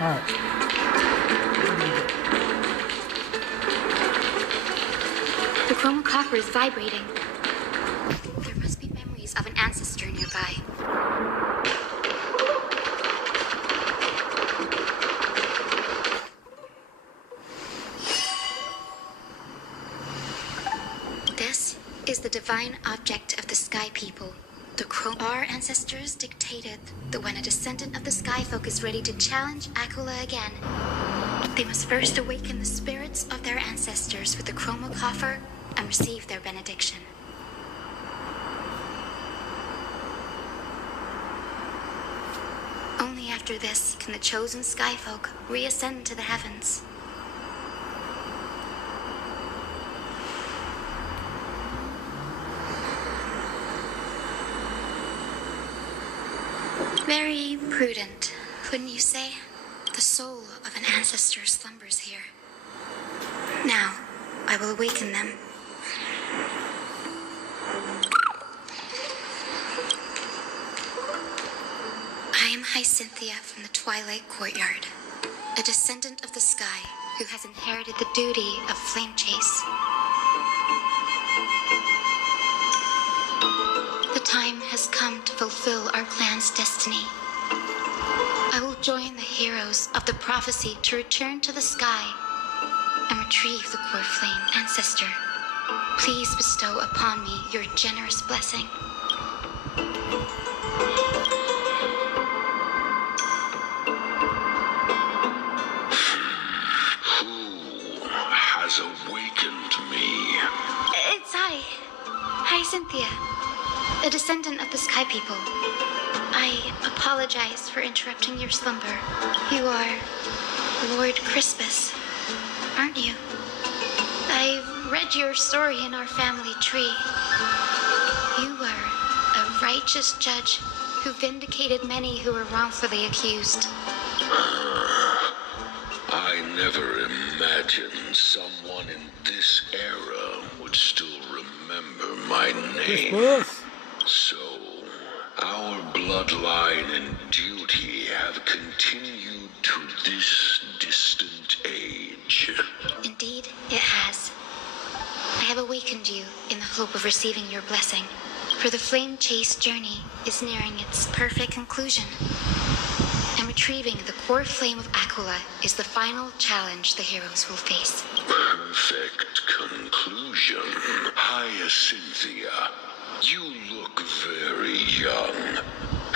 Alright. The chromocopter is vibrating. There must be memories of an ancestor nearby. This is the divine object of the Sky People. Our ancestors dictated that when a descendant of the Sky Folk is ready to challenge Aquila again, they must first awaken the spirits of their ancestors with the chromocopter and receive their benediction. Only after this can the chosen Sky Folk reascend to the heavens. Very prudent, wouldn't you say? The soul of an ancestor slumbers here. Now, I will awaken them. I am Hyacinthia from the Twilight Courtyard, a descendant of the sky who has inherited the duty of flame chase. The time has come to fulfill our clan's destiny. I will join the heroes of the prophecy to return to the sky and retrieve the core flame ancestor. Please bestow upon me your generous blessing. Who has awakened me? It's I, Hyacinthia, a descendant of the Sky People. I apologize for interrupting your slumber. You are Lord Crispus, aren't you? I've read your story in our family tree. You were a righteous judge who vindicated many who were wrongfully accused. I never imagined someone in this era would still remember my name. So, our bloodline and duty have continued to this distant age. Indeed, it has. I have awakened you in the hope of receiving your blessing, for the flame chase journey is nearing its perfect conclusion. And retrieving the core flame of Aquila is the final challenge the heroes will face. Perfect conclusion. Hyacinthia, you look very young,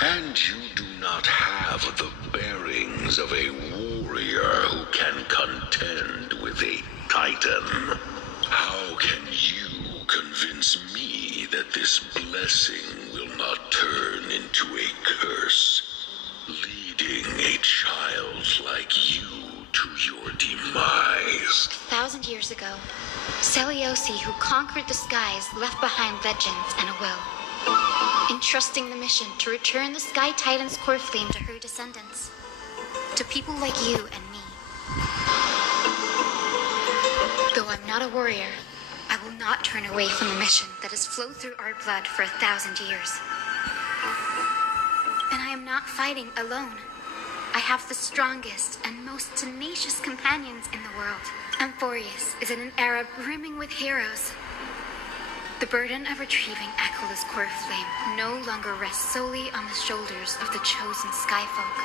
and you do not have the bearings of a warrior who can contend with a titan. How can you convince me that this blessing will not turn into a curse, leading a child like you to your demise? 1,000 years ago, Elysia, who conquered the skies, left behind legends and a will, entrusting the mission to return the Sky Titan's core flame to her descendants, to people like you and me. Though I'm not a warrior, I will not turn away from the mission that has flowed through our blood for 1,000 years. And I am not fighting alone. I have the strongest and most tenacious companions in the world. Amphorius is in an era brimming with heroes. The burden of retrieving Aquila's core flame no longer rests solely on the shoulders of the chosen Skyfolk.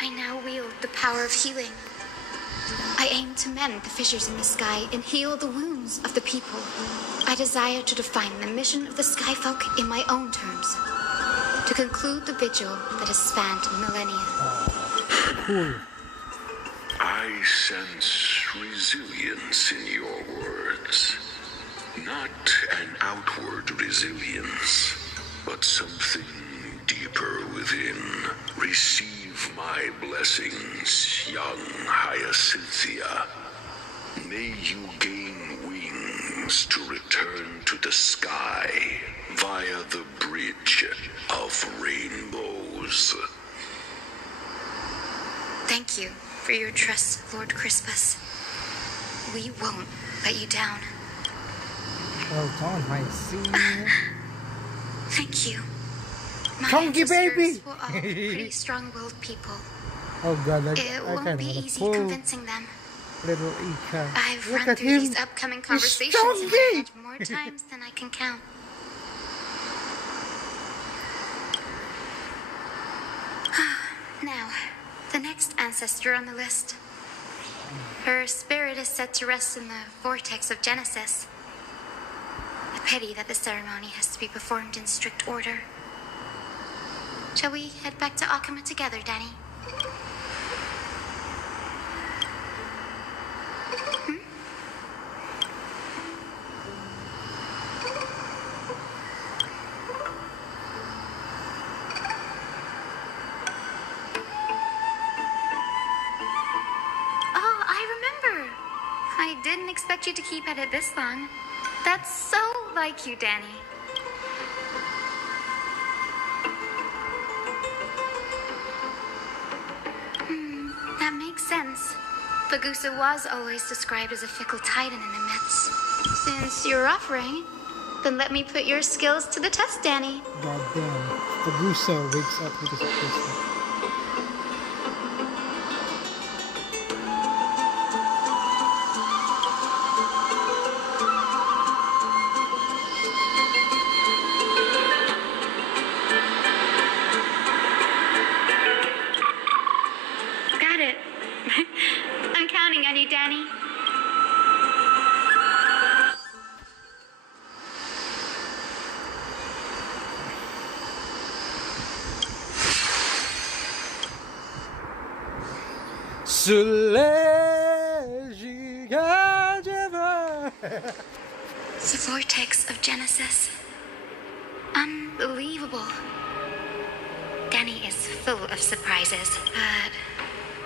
I now wield the power of healing. I aim to mend the fissures in the sky and heal the wounds of the people. I desire to define the mission of the Skyfolk in my own terms, to conclude the vigil that has spanned millennia. Cool. I sense resilience in your words. Not an outward resilience, but something deeper within. Receive my blessings, young Hyacinthia. May you gain wings to return to the sky via the bridge of rainbows. Thank you for your trust, Lord Crispus. We won't let you down. Well done, Hyacinthia. Thank you. My Chunky ancestors baby! were all pretty strong-willed people. Oh god, It I won't kind be of want to easy pull convincing them. little Ika. I've Look run at through him. these upcoming He's conversations in my strong. head more times than I can count. Now, the next ancestor on the list. Her spirit is set to rest in the vortex of Genesis. A pity that the ceremony has to be performed in strict order. Shall we head back to Akama together, Danny? Oh, I remember. I didn't expect you to keep at it this long. That's so like you, Danny. That makes sense. Bagusa was always described as a fickle titan in the myths. Since you're offering, then let me put your skills to the test, Danny. God damn. Bagusa wakes up with his pistol. Got it. I'm counting on you, Danny. The vortex of Genesis. Unbelievable. Danny is full of surprises, but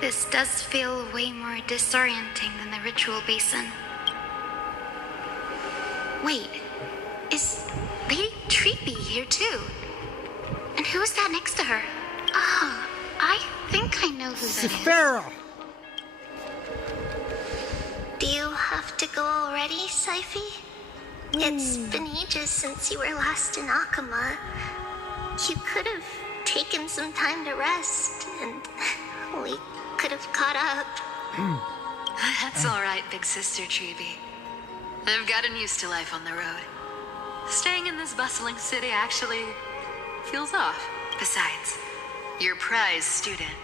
this does feel way more disorienting than the ritual basin. Wait, is Lady Treepy here too? And who is that next to her? Oh, I think I know who that is. Sephara! Do you have to go already, Syphie? It's been ages since you were last in Akama. You could have taken some time to rest, and we could have caught up. That's all right, big sister Treeby. I've gotten used to life on the road. Staying in this bustling city actually feels off. Besides, your prize student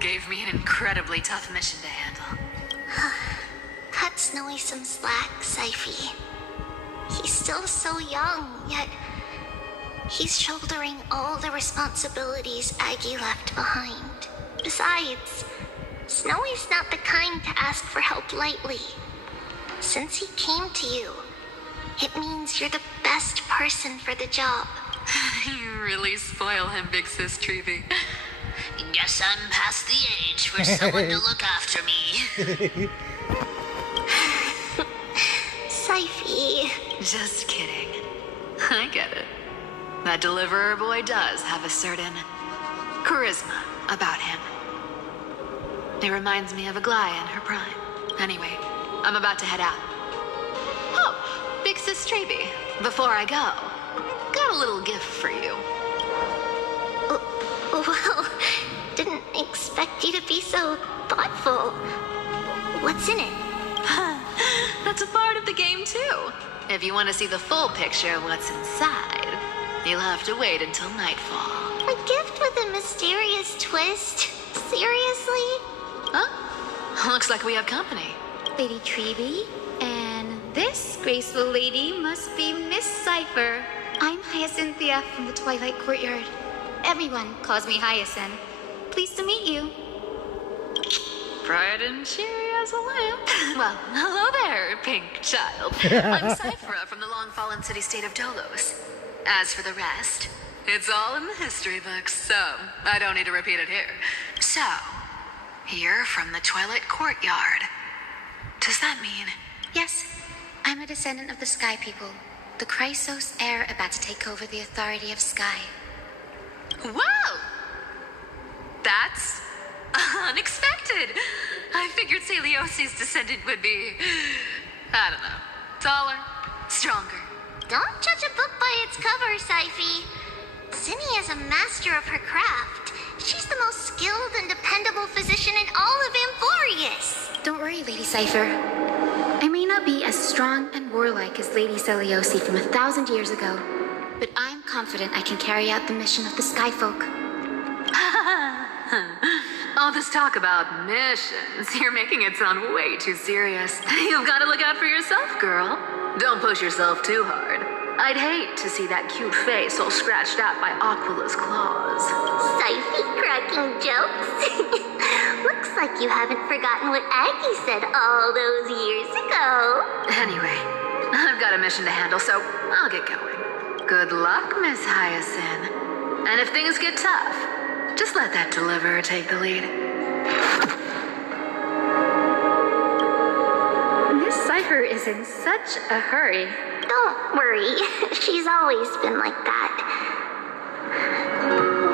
gave me an incredibly tough mission to handle. Cut Snowy some slack, Syphie. He's still so young, yet he's shouldering all the responsibilities Aggie left behind. Besides, Snowy's not the kind to ask for help lightly. Since he came to you, it means you're the best person for the job. You really spoil him, big sis Treeby. Guess I'm past the age for someone to look after me. Syphie. Just kidding. I get it. That deliverer boy does have a certain charisma about him. It reminds me of Aglaia in her prime. Anyway, I'm about to head out. Oh, big sis Treeby, before I go, got a little gift for you. Well, didn't expect you to be so thoughtful. What's in it? That's a part of the game, too. If you want to see the full picture of what's inside, you'll have to wait until nightfall. A gift with a mysterious twist? Seriously? Huh? Looks like we have company. Lady Treeby, and this graceful lady must be Miss Cypher. I'm Hyacinthia from the Twilight Courtyard. Everyone calls me Hyacinth. Pleased to meet you. Bright and cheery as a lamp. Well, hello there, pink child. I'm Cyphera from the long-fallen city-state of Dolos. As for the rest, it's all in the history books, so I don't need to repeat it here. So, you're from the Twilight Courtyard. Does that mean... Yes, I'm a descendant of the Sky People, the Chrysos heir about to take over the authority of Sky. Whoa! That's unexpected. I figured Celiosi's descendant would be, I don't know, taller, stronger. Don't judge a book by its cover, Syphie. Zinni is a master of her craft. She's the most skilled and dependable medical physician in all of Amphorius. Don't worry, Lady Cypher. I may not be as strong and warlike as Lady Celiosi from 1,000 years ago, but I'm confident I can carry out the mission of the Skyfolk. All this talk about missions, you're making it sound way too serious. You've got to look out for yourself, girl. Don't push yourself too hard. I'd hate to see that cute face all scratched out by Aquila's claws. Syphie cracking jokes. Looks like you haven't forgotten what Aggie said all those years ago. Anyway, I've got a mission to handle, so I'll get going. Good luck, Miss Hyacinth. And if things get tough, just let that deliverer take the lead. Miss Cypher is in such a hurry. Don't worry, she's always been like that.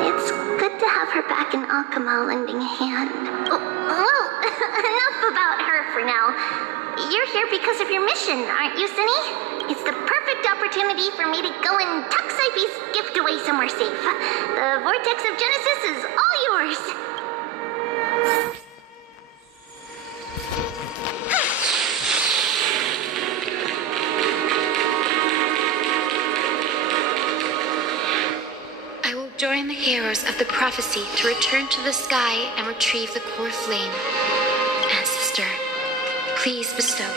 It's good to have her back in Akama lending a hand. Oh, well, enough about her for now. You're here because of your mission, aren't you, Cinny? It's the perfect opportunity for me to go and tuck Syphie's gift away somewhere safe. The Vortex of Genesis is all yours. I will join the heroes of the prophecy to return to the sky and retrieve the core flame. Ancestor, please bestow.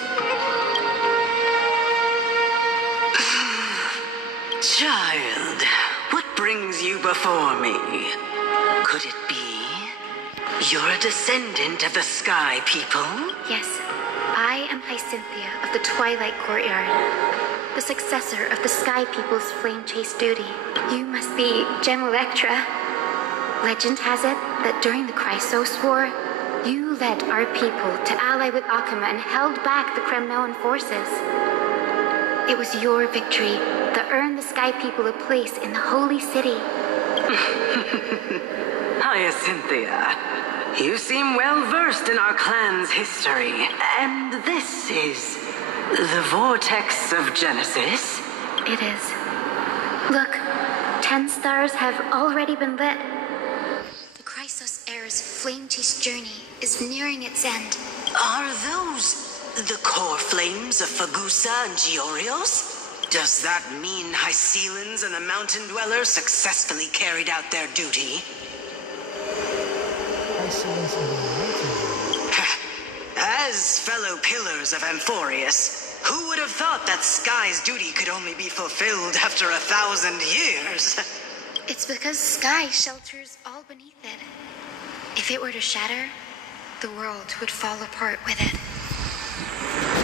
Child, what brings you before me? Could it be you're a descendant of the Sky People? Yes, I am Hyacinthia of the Twilight Courtyard, the successor of the Sky People's flame chase duty. You must be Gem Electra. Legend has it that during the Chrysos War, you led our people to ally with Akama and held back the Kremnoan forces. It was your victory that earned the Sky People a place in the Holy City. Hyacinthia, you seem well versed in our clan's history. And this is the Vortex of Genesis? It is. Look, 10 stars have already been lit. The Chrysos Heir's flame chase journey is nearing its end. Are those the core flames of Fagusa and Giorios? Does that mean Hycelans and the Mountain Dwellers successfully carried out their duty? Hycelans in the mountain. As fellow pillars of Amphorius, who would have thought that Sky's duty could only be fulfilled after 1,000 years? It's because Sky shelters all beneath it. If it were to shatter, the world would fall apart with it.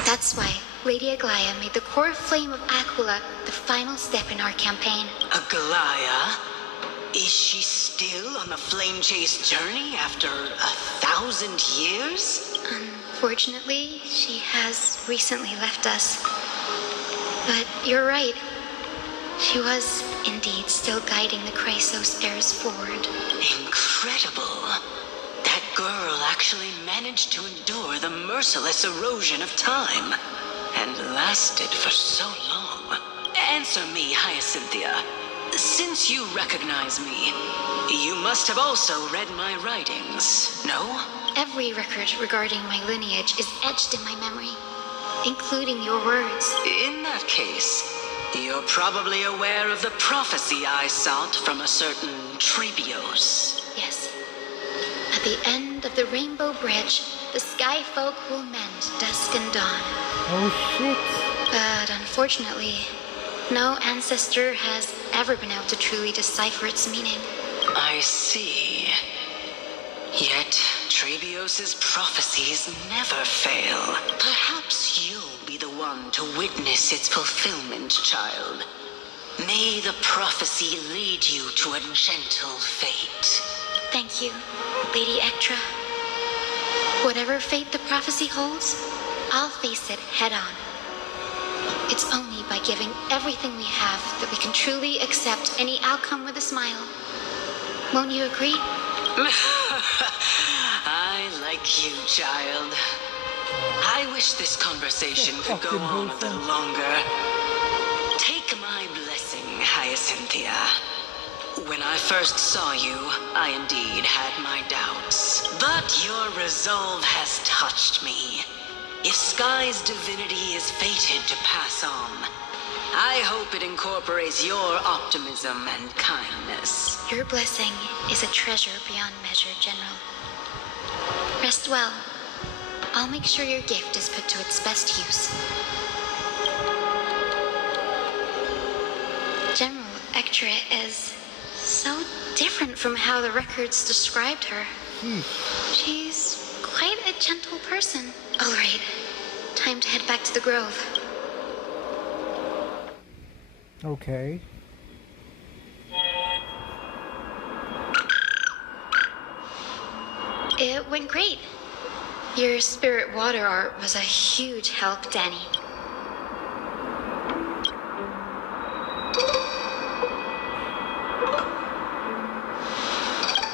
That's why Lady Aglaia made the core flame of Aquila the final step in our campaign. Aglaia? Is she still on the flame chase journey after 1,000 years? Unfortunately, she has recently left us. But you're right. She was indeed still guiding the Chrysos heirs forward. Incredible. That girl actually managed to endure the merciless erosion of time. And lasted for so long. Answer me, Hyacinthia. Since you recognize me, you must have also read my writings, no? Every record regarding my lineage is etched in my memory, including your words. In that case, you're probably aware of the prophecy I sought from a certain Trebios. Yes. At the end of the Rainbow Bridge, the Sky Folk will mend dusk and dawn. Oh shit. But unfortunately, no ancestor has ever been able to truly decipher its meaning. I see. Yet, Trebios' prophecies never fail. Perhaps you'll be the one to witness its fulfillment, child. May the prophecy lead you to a gentle fate. Thank you, Lady Ectra. Whatever fate the prophecy holds, I'll face it head on. It's only by giving everything we have that we can truly accept any outcome with a smile. Won't you agree? I like you, child. I wish this conversation could go on a little longer. Take my blessing, Hyacinthia. When I first saw you, I indeed had my doubts. But But your resolve has touched me. If Sky's divinity is fated to pass on, I hope it incorporates your optimism and kindness. Your blessing is a treasure beyond measure, General. Rest well. I'll make sure your gift is put to its best use. General Ectria is so different from how the records described her. She's quite a gentle person. All right, time to head back to the grove. Okay. It went great. Your spirit water art was a huge help, Danny.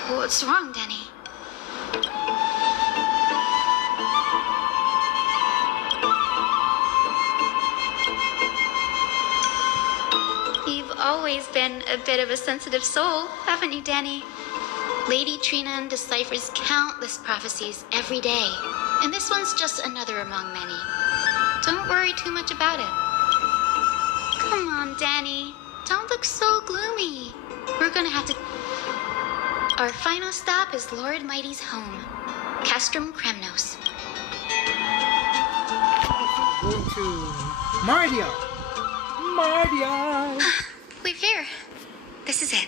What's wrong, Danny? You've always been a bit of a sensitive soul, haven't you, Danny? Lady Trinan deciphers countless prophecies every day, and this one's just another among many. Don't worry too much about it. Come on, Danny. Don't look so gloomy. We're gonna have to... Our final stop is Lord Mighty's home, Castrum Kremnos. Going to Mardia. Mardia. We're here. This is it.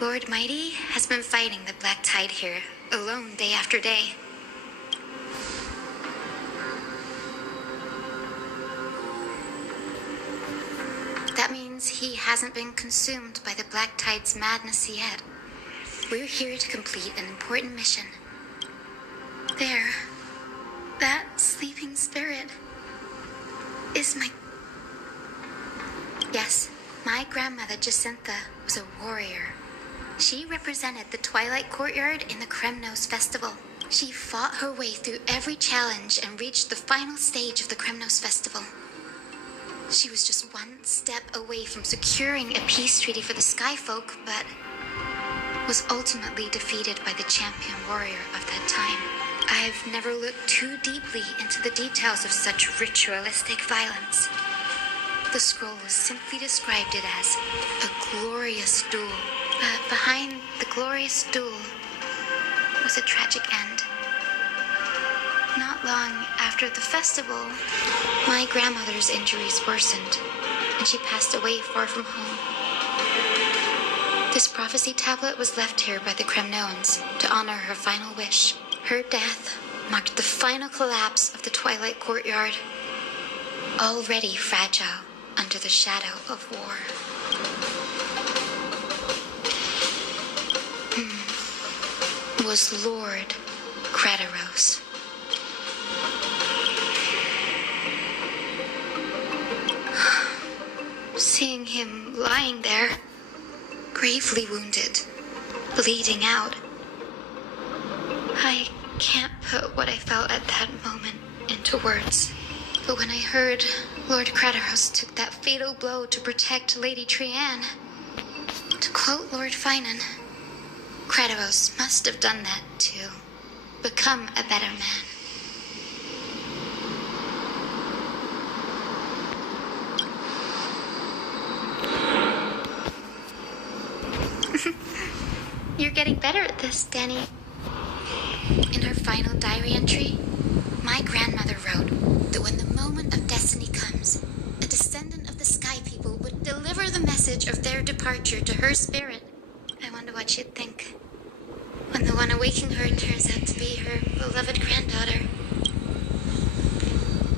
Lord Mighty has been fighting the Black Tide here, alone day after day. That means he hasn't been consumed by the Black Tide's madness yet. We're here to complete an important mission. There, that sleeping spirit is my... Yes, my grandmother Jacinta was a warrior. She represented the Twilight Courtyard in the Kremnos Festival. She fought her way through every challenge and reached the final stage of the Kremnos Festival. She was just one step away from securing a peace treaty for the Skyfolk, but was ultimately defeated by the champion warrior of that time. I've never looked too deeply into the details of such ritualistic violence. The scroll simply described it as a glorious duel. But behind the glorious duel was a tragic end. Not long after the festival, my grandmother's injuries worsened, and she passed away far from home. This prophecy tablet was left here by the Kremnoans to honor her final wish. Her death marked the final collapse of the Twilight Courtyard, already fragile under the shadow of war. Was Lord Kratos. Seeing him lying there, gravely wounded, bleeding out, I can't put what I felt at that moment into words. But when I heard Lord Kratos took that fatal blow to protect Lady Trian, to quote Lord Phainon, Kratos must have done that to become a better man. You're getting better at this, Danny. In her final diary entry, my grandmother wrote that when the moment of destiny comes, a descendant of the Sky People would deliver the message of their departure to her spirit. I wonder what she'd think when the one awaking her turns out to be her beloved granddaughter.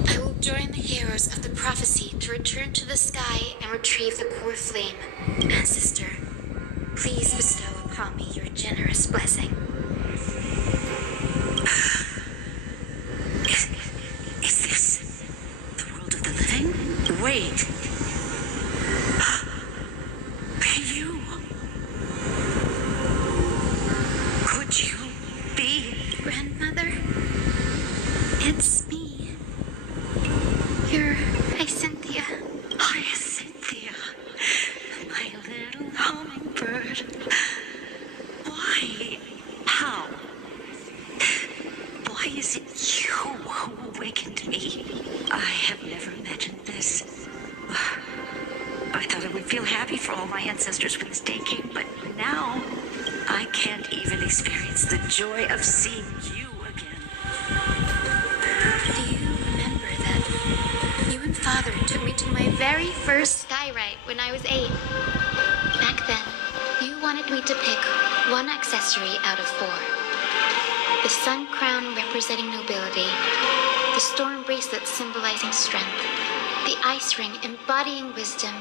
I will join the heroes of the prophecy to return to the sky and retrieve the core flame. Ancestor, please bestow upon me your generous blessing. Is this the world of the living? Wait. You. Could you be? Grandmother, it's me. You're Hyacinthia. Hyacinthia, my little hummingbird. Why? How? experience the joy of seeing you again. Do you remember that you and Father took me to my very first sky ride when I was 8? Back then, you wanted me to pick one accessory out of 4. The sun crown representing nobility, the storm bracelet symbolizing strength, the ice ring embodying wisdom,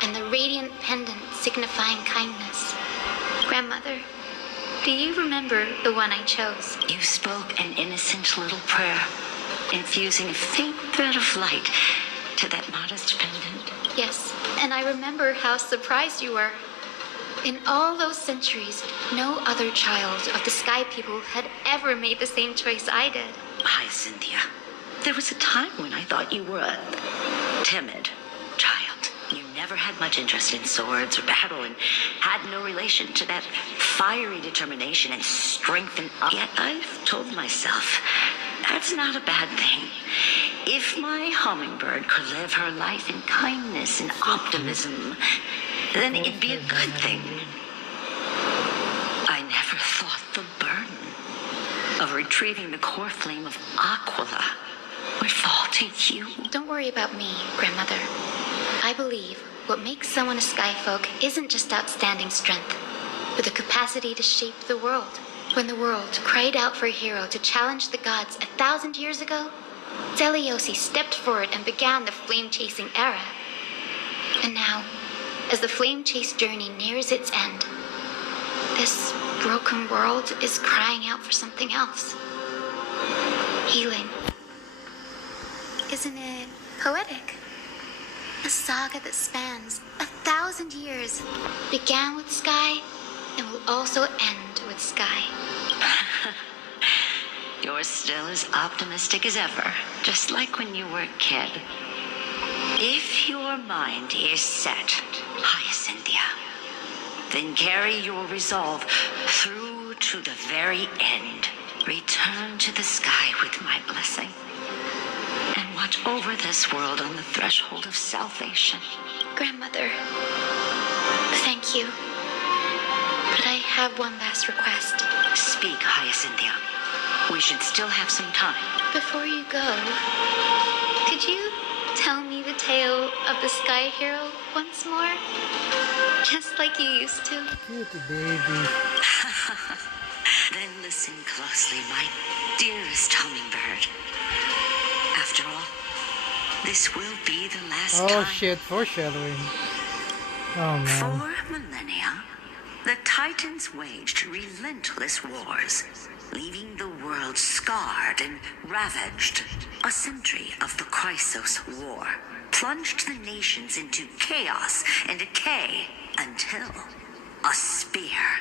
and the radiant pendant signifying kindness. Grandmother, do you remember the one I chose? You spoke an innocent little prayer, infusing a faint thread of light to that modest pendant. Yes, and I remember how surprised you were. In all those centuries, no other child of the Sky People had ever made the same choice I did. Hi, Cynthia. There was a time when I thought you were a timid child. You never had much interest in swords or battle and had no relation to that fiery determination and strength. And yet I've told myself, that's not a bad thing. If my hummingbird could live her life in kindness and optimism, then it'd be a good thing. I never thought the burden of retrieving the core flame of Aquila would fall to you. Don't worry about me, Grandmother. I believe what makes someone a sky folk isn't just outstanding strength, but the capacity to shape the world. When the world cried out for a hero to challenge the gods 1,000 years ago, Elysia stepped forward and began the flame-chasing era. And now, as the flame chase journey nears its end, this broken world is crying out for something else. Healing. Isn't it poetic? A saga that spans 1,000 years, began with sky and will also end with sky. You're still as optimistic as ever, just like when you were a kid. If your mind is set, hi, Cynthia, then carry your resolve through to the very end. Return to the sky with my blessing, and watch over this world on the threshold of salvation. Grandmother, thank you. But I have one last request. Speak, Hyacinthia. We should still have some time. Before you go, could you tell me the tale of the Sky Hero once more? Just like you used to. Cutie baby. Then listen closely, my dearest hummingbird. After all, this will be the last time. Oh shit, foreshadowing. Oh man. For millennia, the Titans waged relentless wars, leaving the world scarred and ravaged. A century of the Chrysos War plunged the nations into chaos and decay until a spear,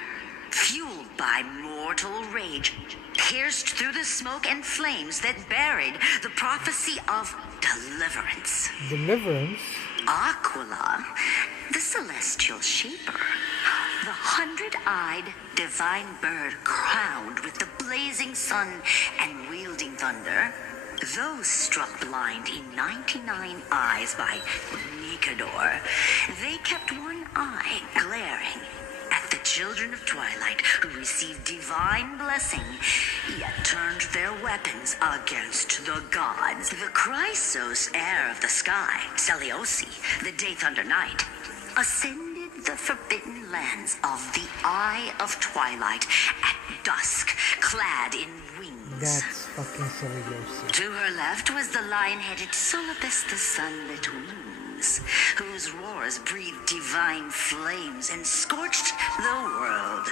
fueled by mortal rage, pierced through the smoke and flames that buried the prophecy of deliverance. Deliverance? Aquila, the celestial shaper, the 100-eyed divine bird crowned with the blazing sun and wielding thunder, those struck blind in 99 eyes by Nikador, they kept one eye glaring at the children of twilight who received divine blessing, yet turned their weapons against the gods. The Chrysos heir of the sky, Seliosi, the Day Thunder Knight, ascended the forbidden lands of the Eye of Twilight at dusk, clad in wings. That's fucking Seliosi. To her left was the lion-headed Solibus the Sunlit Wings, whose roars breathed divine flames and scorched the world.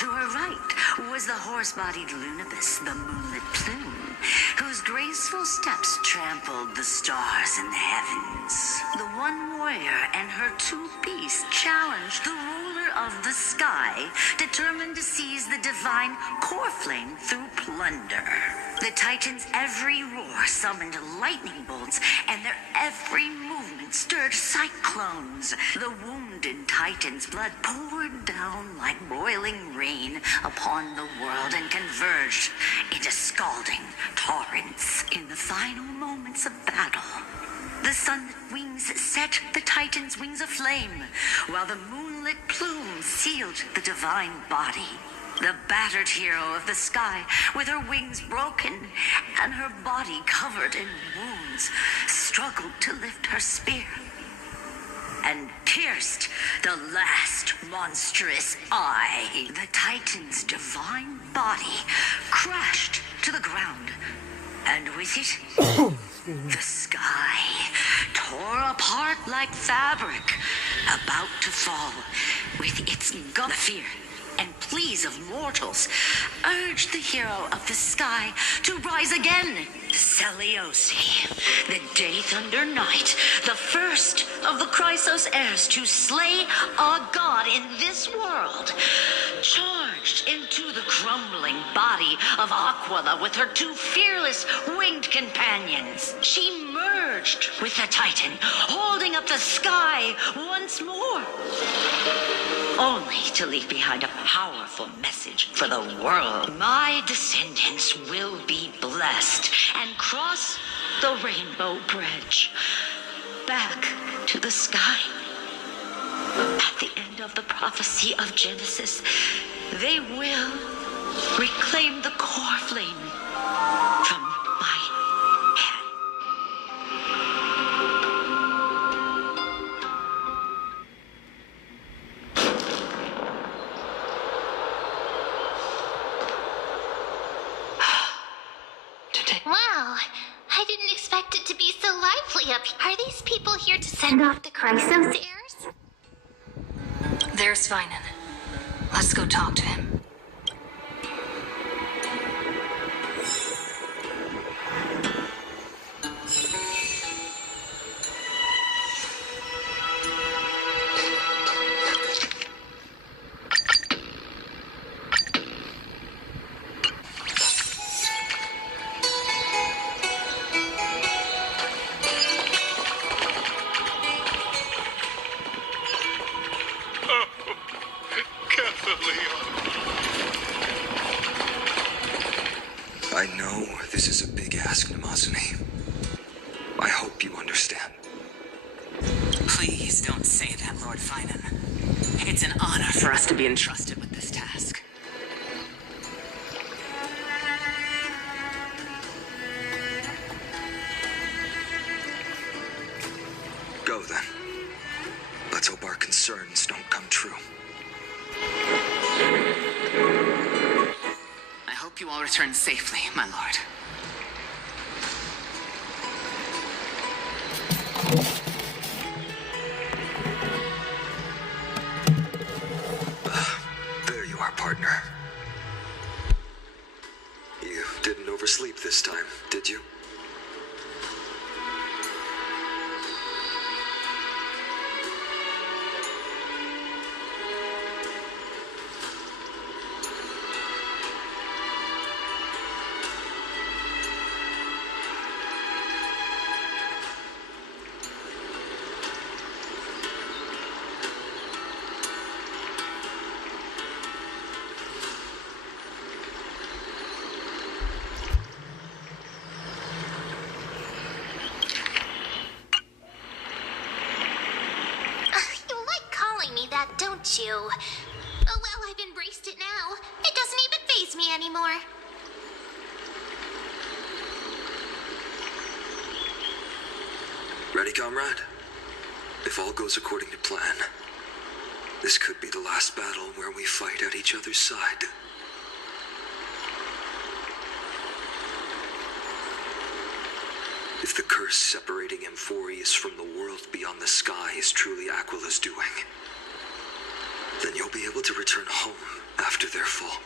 To her right was the horse-bodied Lunibus the Moonlit Plume, whose graceful steps trampled the stars in the heavens. The one warrior and her two beasts challenged the ruler of the sky, determined to seize the divine core flame through plunder. The Titans' every roar summoned lightning bolts, and their every movement stirred cyclones. The wounded Titan's blood poured down like boiling rain upon the world and converged into scalding torrents. In the final moments of battle, the sunlit wings set the Titan's wings aflame, while the moonlit plume sealed the divine body. The battered hero of the sky, with her wings broken and her body covered in wounds, struggled to lift her spear and pierced the last monstrous eye. The Titan's divine body crashed to the ground, and with it, the sky tore apart like fabric, about to fall. With its gun, fear and pleas of mortals urged the hero of the sky to rise again. Elysia, the Day Thunder Knight, the first of the Chrysos heirs to slay a god in this world, charged into the crumbling body of Aquila with her two fearless winged companions. She merged with the Titan, holding up the sky once more, only to leave behind a powerful message for the world. My descendants will be blessed and cross the rainbow bridge back to the sky. At the end of the prophecy of Genesis, they will reclaim the core flame from my hand. Wow, I didn't expect it to be so lively up here. Are these people here to send off the Chrysos heirs? There's Phainon. Let's go talk to him. I know this is a big ask, Namazuni. I hope you understand. Please don't say that, Lord Phainon. It's an honor for us to be entrusted with this task. Go then. Let's hope our concerns don't come true. I hope you all return safely, my lord. There you are, partner. You didn't oversleep this time, did you? You like calling me that, don't you? Oh well, I've embraced it now. It doesn't even faze me anymore. Ready, comrade? If all goes according to plan, this could be the last battle where we fight at each other's side. If the curse separating Amphorius from the world beyond the sky is truly Aquila's doing, then you'll be able to return home after their fall.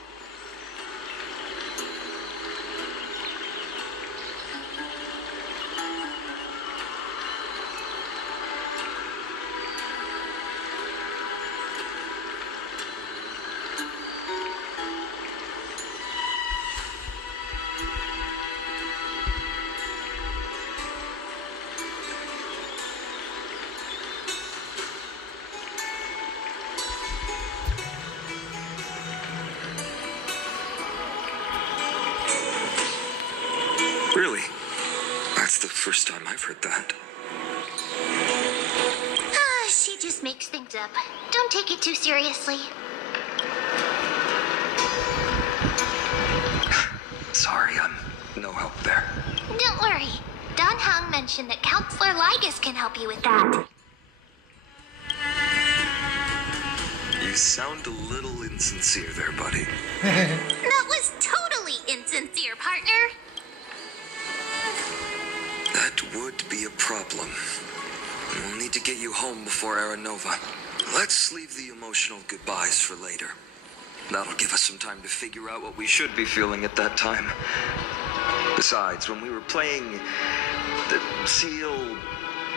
Really? That's the first time I've heard that. She just makes things up. Don't take it too seriously. impression that Counselor Lygus can help you with that. You sound a little insincere there, buddy. That was totally insincere, partner. That would be a problem. We'll need to get you home before Aranova. Let's leave the emotional goodbyes for later. That'll give us some time to figure out what we should be feeling at that time. Besides, when we were playing the Seal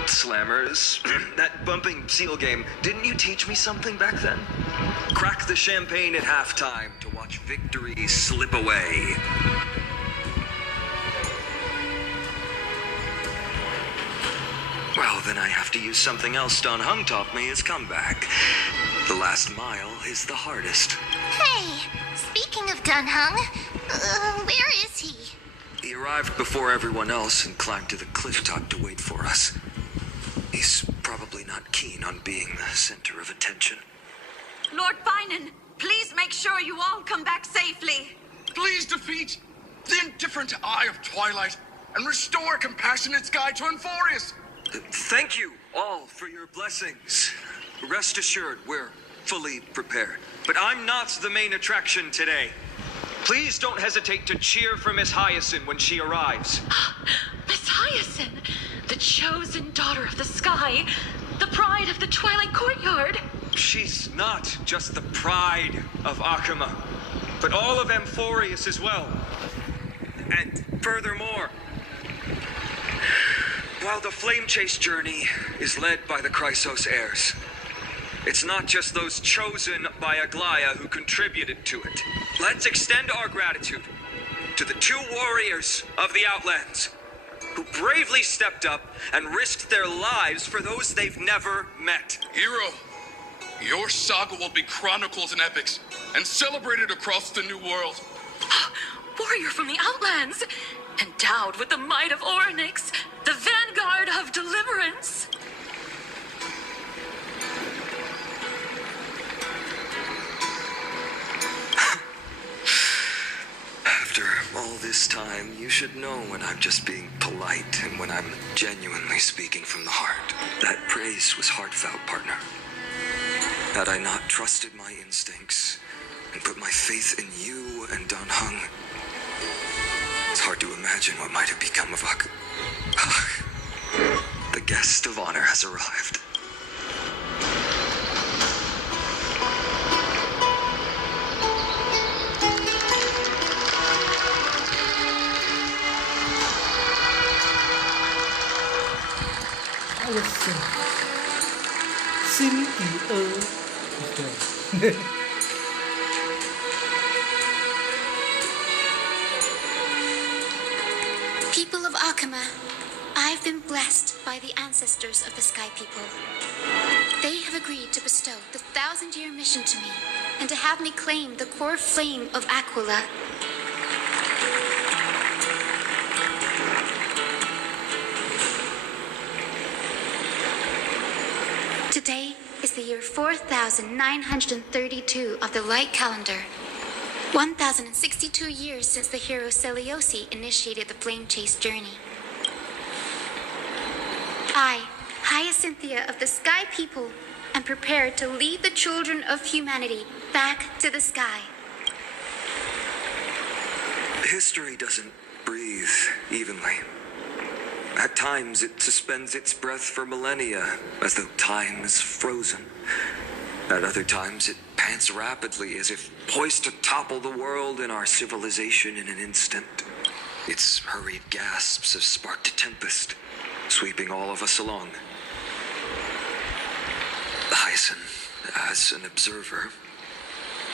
Slammers, that bumping seal game, didn't you teach me something back then? Crack the champagne at halftime to watch victory slip away. Well, then I have to use something else Don Hung taught me as comeback. The last mile is the hardest. Hey, speaking of Dunhung, where is he? He arrived before everyone else and climbed to the cliff top to wait for us. He's probably not keen on being the center of attention. Lord Phainon, please make sure you all come back safely. Please defeat the indifferent eye of Twilight and restore a compassionate sky to Euphorius. Thank you all for your blessings. Rest assured, we're fully prepared. But I'm not the main attraction today. Please don't hesitate to cheer for Miss Hyacinth when she arrives. Miss Hyacinth, the chosen daughter of the sky, the pride of the Twilight Courtyard. She's not just the pride of Akuma, but all of Euphorius as well. And furthermore, while the Flame Chase journey is led by the Chrysos heirs, it's not just those chosen by Aglaya who contributed to it. Let's extend our gratitude to the two warriors of the Outlands who bravely stepped up and risked their lives for those they've never met. Hero, your saga will be chronicled in epics and celebrated across the New World. Warrior from the Outlands, endowed with the might of Orynyx, the vanguard of deliverance. After all this time, you should know when I'm just being polite and when I'm genuinely speaking from the heart. That praise was heartfelt, partner. Had I not trusted my instincts and put my faith in you and Don Hung, it's hard to imagine what might have become of Ak. The guest of honor has arrived. That was Cynthia. People of Akuma, I've been blessed by the ancestors of the Sky People. They have agreed to bestow the 1,000-year mission to me and to have me claim the core flame of Aquila. Today is the year 4,932 of the light calendar. 1,062 years since the hero Seliosi initiated the Flame Chase journey. I, Hyacinthia of the Sky People, am prepared to lead the children of humanity back to the sky. History doesn't breathe evenly. At times, it suspends its breath for millennia, as though time is frozen. At other times, it pants rapidly, as if poised to topple the world and our civilization in an instant. Its hurried gasps have sparked a tempest, sweeping all of us along. Hyacinth, as an observer,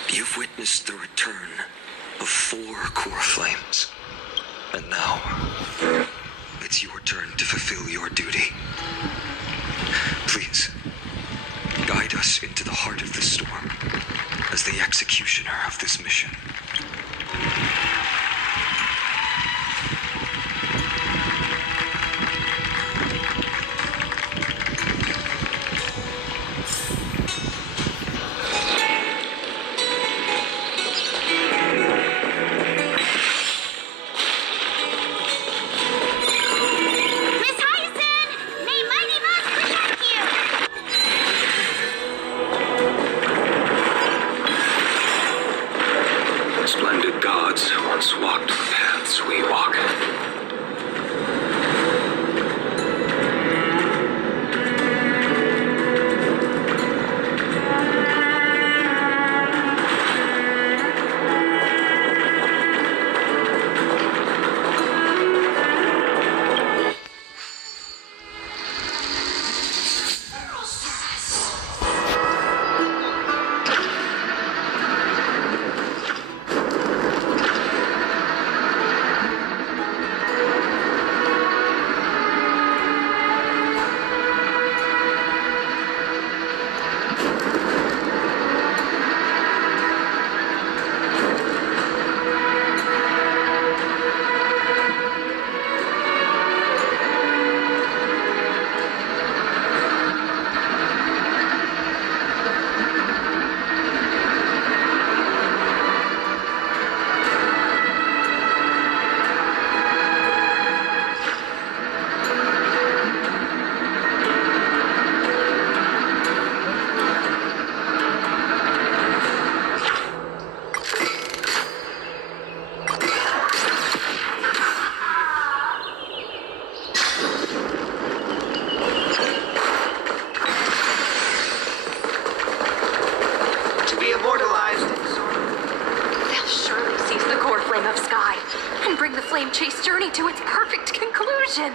you've witnessed the return of 4 core flames. And now, it's your turn to fulfill your duty. Please, guide us into the heart of the storm as the executioner of this mission. Miss Hyacinth! Splendid gods once walked the paths we walk. Chase journey to its perfect conclusion.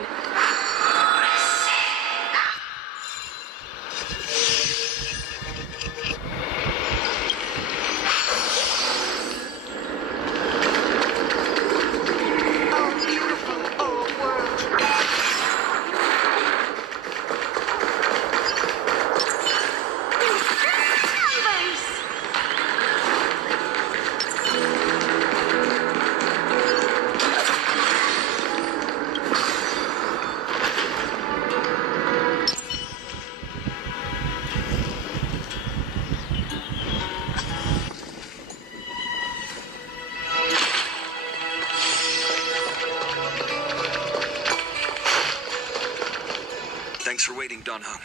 Thanks for waiting, Dunhung.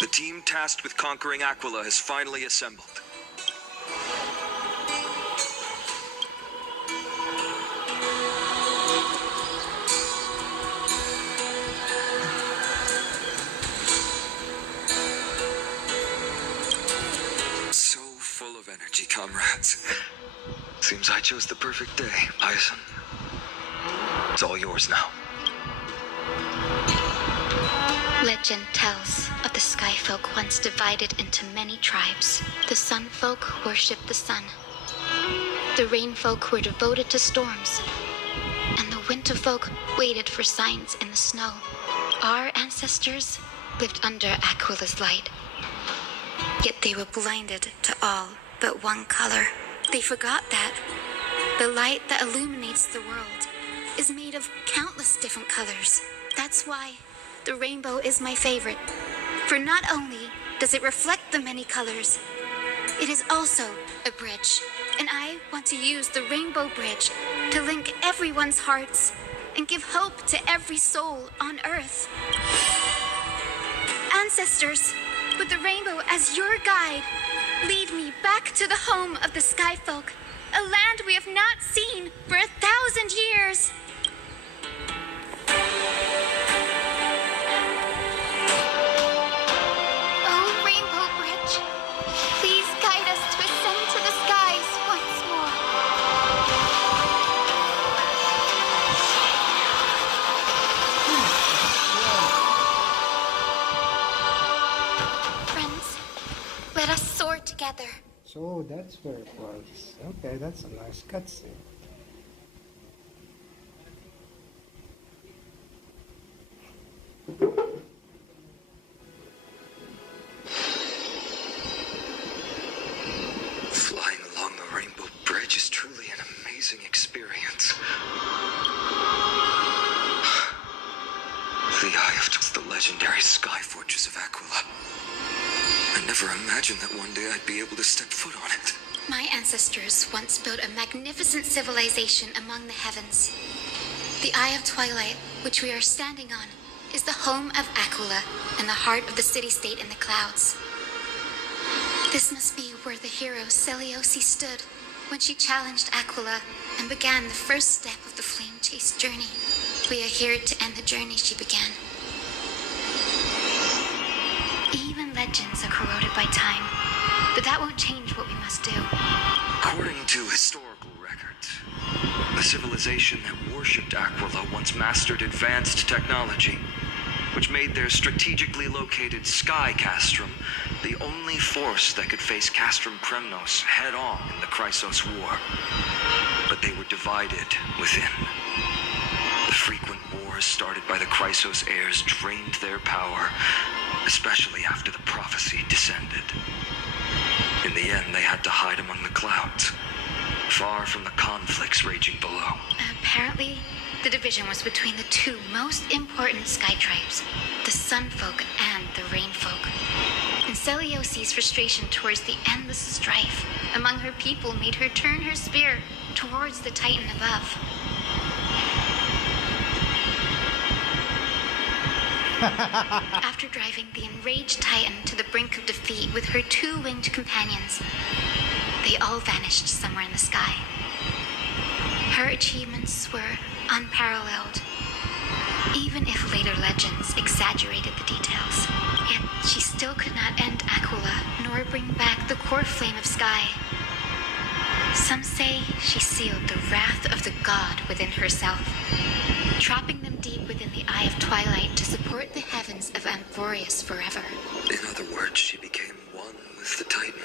The team tasked with conquering Aquila has finally assembled. So full of energy, comrades. Seems I chose the perfect day, Bison. It's all yours now. Legend tells of the Sky Folk once divided into many tribes. The Sun Folk worshipped the sun. The Rain Folk were devoted to storms. And the Winter Folk waited for signs in the snow. Our ancestors lived under Aquila's light. Yet they were blinded to all but one color. They forgot that the light that illuminates the world is made of countless different colors. That's why the rainbow is my favorite, for not only does it reflect the many colors, it is also a bridge, and I want to use the Rainbow Bridge to link everyone's hearts and give hope to every soul on Earth. Ancestors, with the rainbow as your guide, lead me back to the home of the Sky Folk, a land we have not seen for 1,000 years. Together. So that's where it was. Okay, that's a nice cutscene. Flying along the Rainbow Bridge is truly an amazing experience. The Eye of the legendary Sky Fortress of Aquila. I never imagined that one day I'd be able to step foot on it. My ancestors once built a magnificent civilization among the heavens. The Eye of Twilight, which we are standing on, is the home of Aquila and the heart of the city-state in the clouds. This must be where the hero Elysia stood when she challenged Aquila and began the first step of the flame chase journey. We are here to end the journey she began. Even legends are corroded by time, but that won't change what we must do. According to historical records, the civilization that worshipped Aquila once mastered advanced technology, which made their strategically located Sky Castrum the only force that could face Castrum Kremnos head-on in the Chrysos War. But they were divided within. The frequent wars started by the Chrysos heirs drained their power, especially after the prophecy descended. In the end, they had to hide among the clouds, far from the conflicts raging below. Apparently, the division was between the two most important sky tribes, the Sun Folk and the Rain Folk. And Celiosi's frustration towards the endless strife among her people made her turn her spear towards the Titan above. After driving the enraged Titan to the brink of defeat with her two-winged companions, they all vanished somewhere in the sky. Her achievements were unparalleled, even if later legends exaggerated the details. Yet she still could not end Aquila, nor bring back the core flame of sky. Some say she sealed the wrath of the god within herself, trapping them deep within the Eye of Twilight to support the heavens of Amphorius forever. In other words, she became one with the Titan.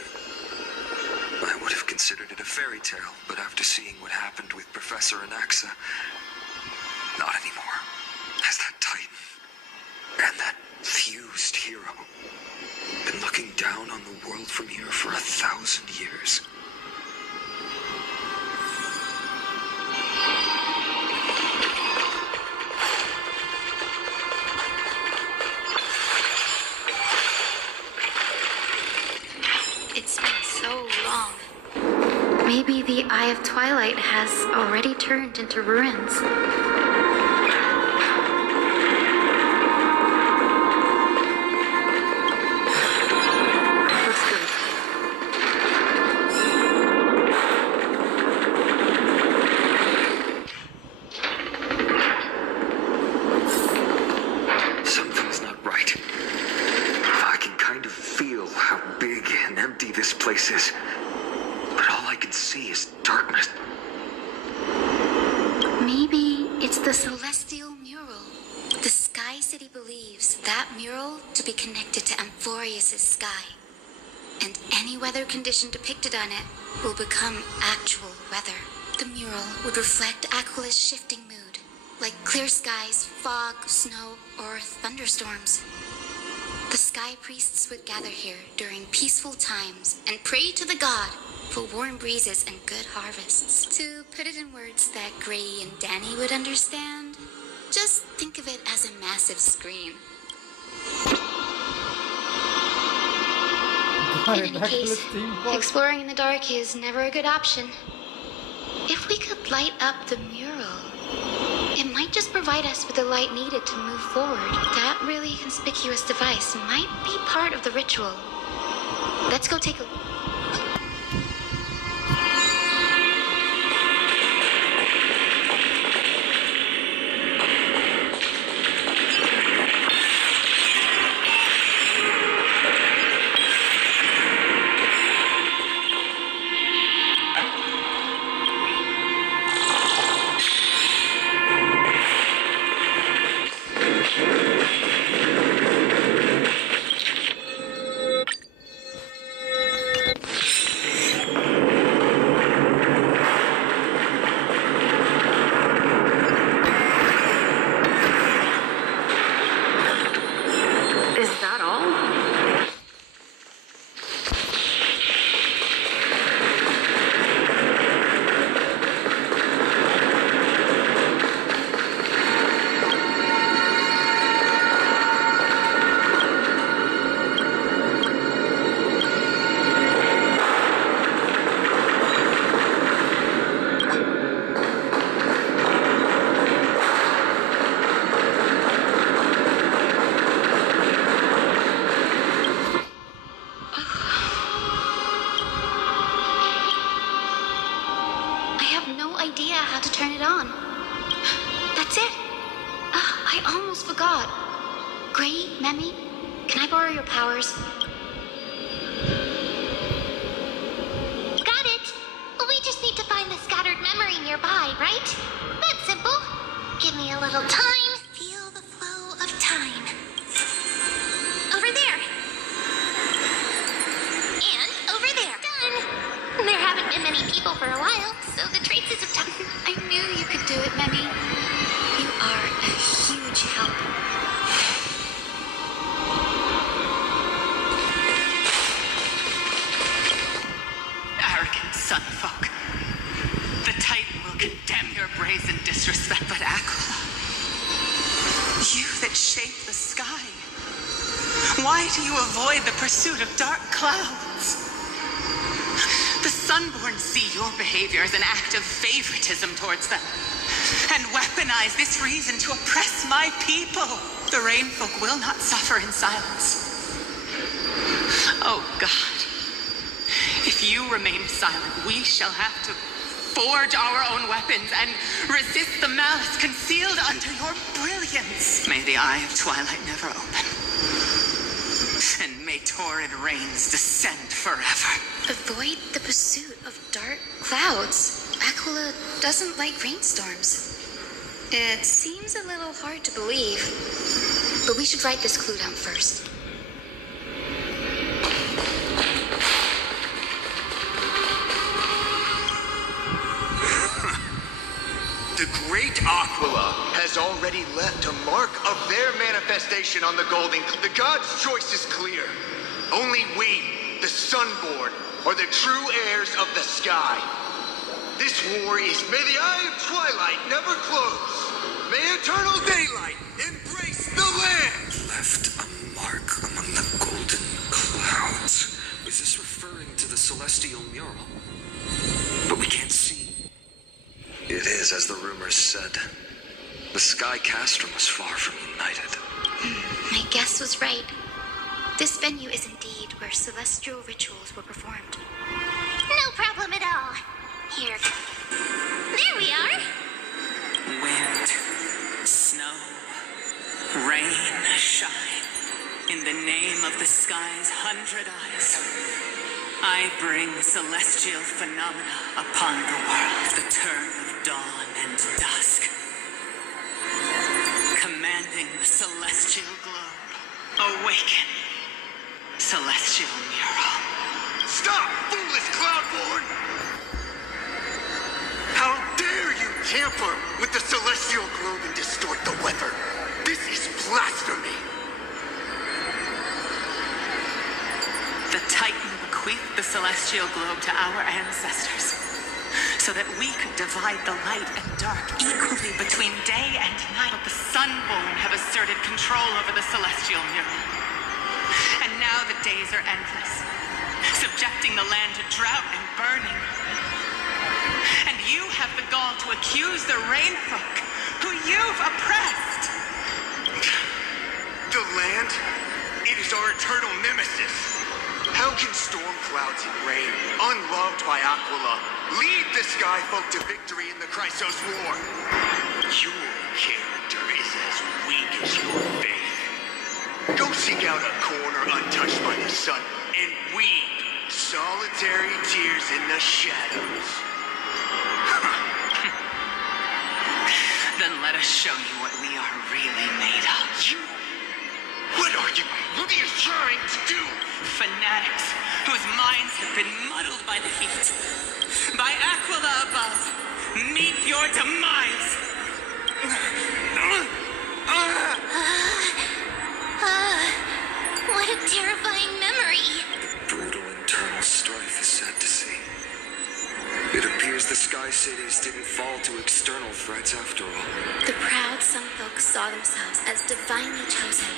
I would have considered it a fairy tale, but after seeing what happened with Professor Anaxa, not anymore. As that Titan and that fused hero been looking down on the world from here for 1,000 years. It's been so long. Maybe the Eye of Twilight has already turned into ruins. Looks good. Something's not right. I can kind of feel how big and empty this place is. But all I can see is darkness. Maybe it's the celestial mural. The Sky City believes that mural to be connected to Amphorius' sky. And any weather condition depicted on it will become actual weather. The mural would reflect Aquila's shifting mood, like clear skies, fog, snow, or thunderstorms. The sky priests would gather here during peaceful times and pray to the god for warm breezes and good harvests. To put it in words that Grady and Danny would understand, just think of it as a massive screen. In any case, exploring in the dark is never a good option. If we could light up the mural, it might just provide us with the light needed to move forward. That really conspicuous device might be part of the ritual. Let's go take a look. idea how to turn it on. That's it. I almost forgot. Gray, Memmy, can I borrow your powers? Got it. We just need to find the scattered memory nearby, right? That's simple. Give me a little time. Feel the flow of time. Over there. And over there. Done. There haven't been many people for a while, so the traces of time. I knew you could do it, Memmy. You are a huge help. Arrogant sunfolk. The Titan will condemn your brazen disrespect, but Aquila, you that shape the sky, why do you avoid the pursuit of dark clouds? The Sunborn see your behavior as an act of favoritism towards them, and weaponize this reason to oppress my people. The Rainfolk will not suffer in silence. Oh God, if you remain silent, we shall have to forge our own weapons and resist the malice concealed under your brilliance. May the eye of twilight never open, and may torrid rains descend forever. Avoid the pursuit of dark clouds. Aquila doesn't like rainstorms. It seems a little hard to believe, but we should write this clue down first. The great Aquila has already left a mark of their manifestation on the Golden. The gods' choice is clear. Only we, the Sunborn, are the true heirs of the sky. This war is, may the eye of twilight never close. May eternal daylight embrace the land. Left a mark among the golden clouds. Is this referring to the celestial mural? But we can't see. It is, as the rumors said. The Sky Castrum was far from united. My guess was right. This venue is indeed where celestial rituals were performed. No problem at all. Here. There we are. Wind, snow, rain, shine. In the name of the sky's 100 eyes, I bring celestial phenomena upon the world. The turn of dawn and dusk. Commanding the celestial globe. Awaken, celestial mural. Stop, foolish Cloudborn! How dare you tamper with the celestial globe and distort the weather? This is blasphemy! The Titan bequeathed the celestial globe to our ancestors, so that we could divide the light and dark equally between day and night. But the Sunborn have asserted control over the celestial mural. And now the days are endless, subjecting the land to drought and burning. And you have the gall to accuse the Rainfolk, who you've oppressed. The land? It is our eternal nemesis. How can storm clouds and rain, unloved by Aquila, lead the Skyfolk to victory in the Chrysos War? Your character is as weak as your faith. Go seek out a corner untouched by the sun and weep solitary tears in the shadows. Then let us show you what we are really made of. You? What are you? What are you trying to do? Fanatics whose minds have been muddled by the heat. By Aquila above, meet your demise. What a terrifying memory. Brutal internal strife is sad to see. It appears the Sky Cities didn't fall to external threats after all. The proud Sunfolk saw themselves as divinely chosen,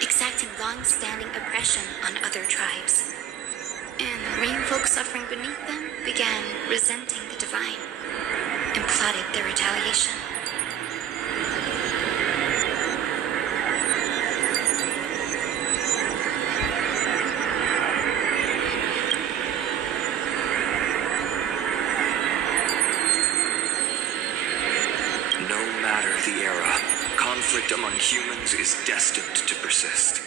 exacting long-standing oppression on other tribes. And the Rainfolk suffering beneath them began resenting the divine and plotted their retaliation. matter the era, conflict among humans is destined to persist.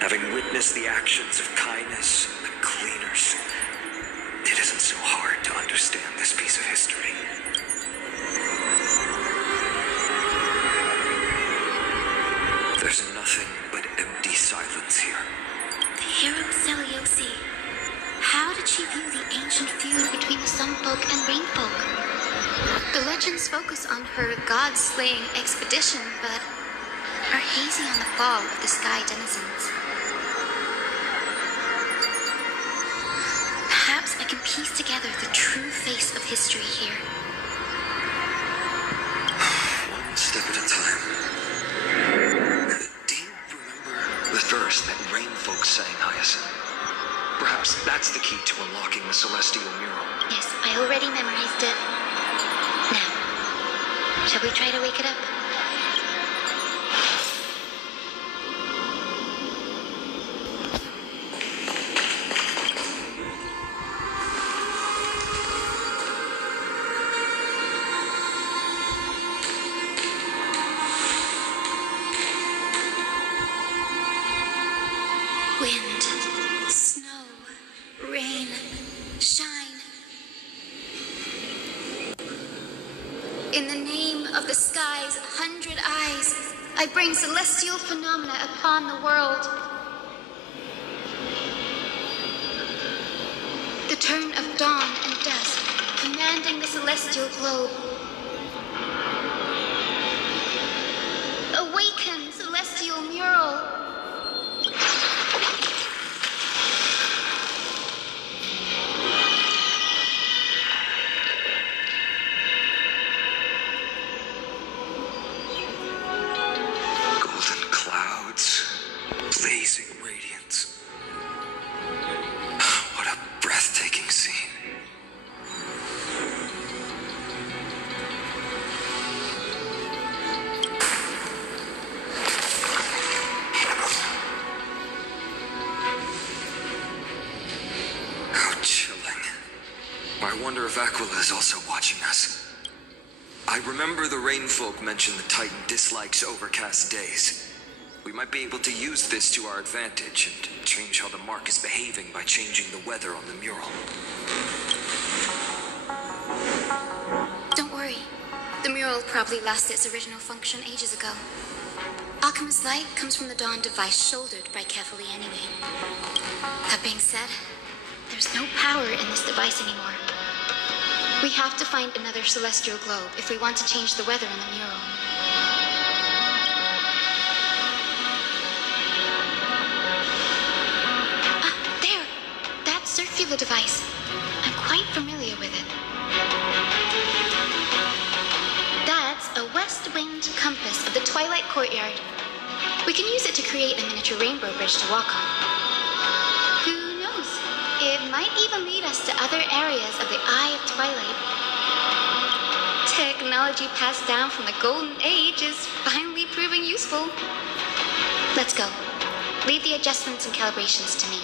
Having witnessed the actions of kindness and the cleaners, it isn't so hard to understand this piece of history. There's nothing but empty silence here. The hero Elysia. How did she view the ancient feud between the Sunfolk and Rainfolk? The legends focus on her god-slaying expedition, but are hazy on the fall of the sky denizens. Perhaps I can piece together the true face of history here. One step at a time. Do you remember the verse that Rainfolk sang, Hyacinth? Perhaps that's the key to unlocking the Celestial Mural. Yes, I already memorized it. Now, shall we try to wake it up? Wind, snow, rain, shine. In the name of the sky's 100 eyes, I bring celestial phenomena upon the world. The turn of dawn and dusk, commanding the celestial globe. Awaken, celestial mural. Golden clouds, blazing radiance. What a breathtaking scene. How chilling. I wonder if Aquila is also watching us. I remember the Rainfolk mentioned the Titan dislikes overcast days. We might be able to use this to our advantage and change how the mark is behaving by changing the weather on the mural. Don't worry. The mural probably lost its original function ages ago. Alchemist's light comes from the dawn device shouldered by Kefali anyway. That being said, there's no power in this device anymore. We have to find another celestial globe if we want to change the weather in the mural. Ah, there! That circular device. I'm quite familiar with it. That's a west winged compass of the Twilight Courtyard. We can use it to create a miniature rainbow bridge to walk on. Who knows? It might even lead us to other areas of the Eye of Twilight. Technology passed down from the Golden Age is finally proving useful. Let's go. Leave the adjustments and calibrations to me.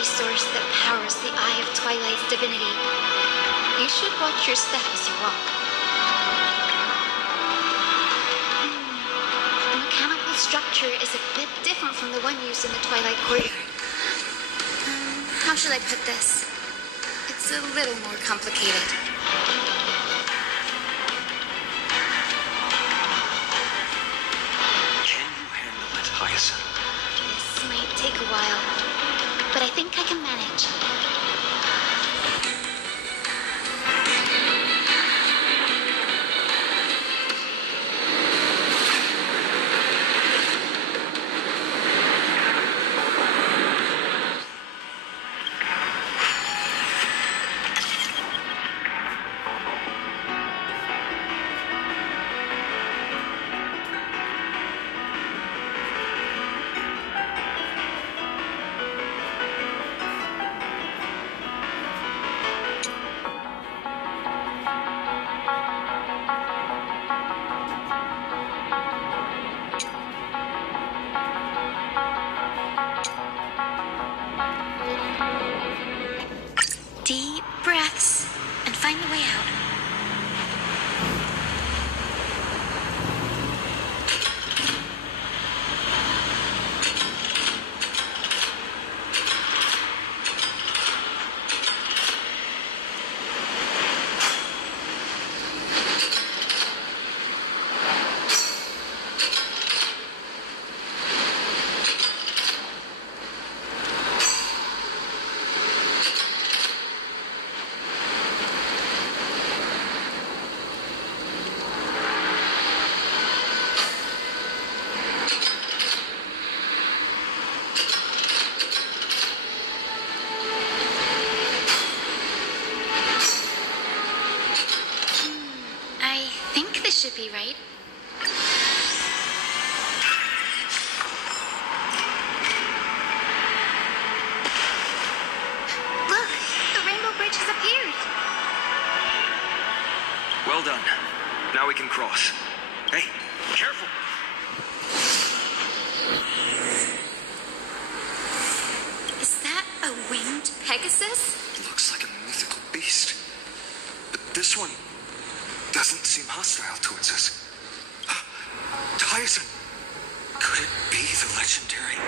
Source that powers the Eye of Twilight's divinity. You should watch your step as you walk. The mechanical structure is a bit different from the one used in the Twilight Courtyard. How should I put this? It's a little more complicated. Can you handle it, Hyacinth? This might take a while, but I think I can manage. Now we can cross. Hey, careful! Is that a winged Pegasus? Looks like a mythical beast. But this one doesn't seem hostile towards us. Tyson! Could it be the legendary?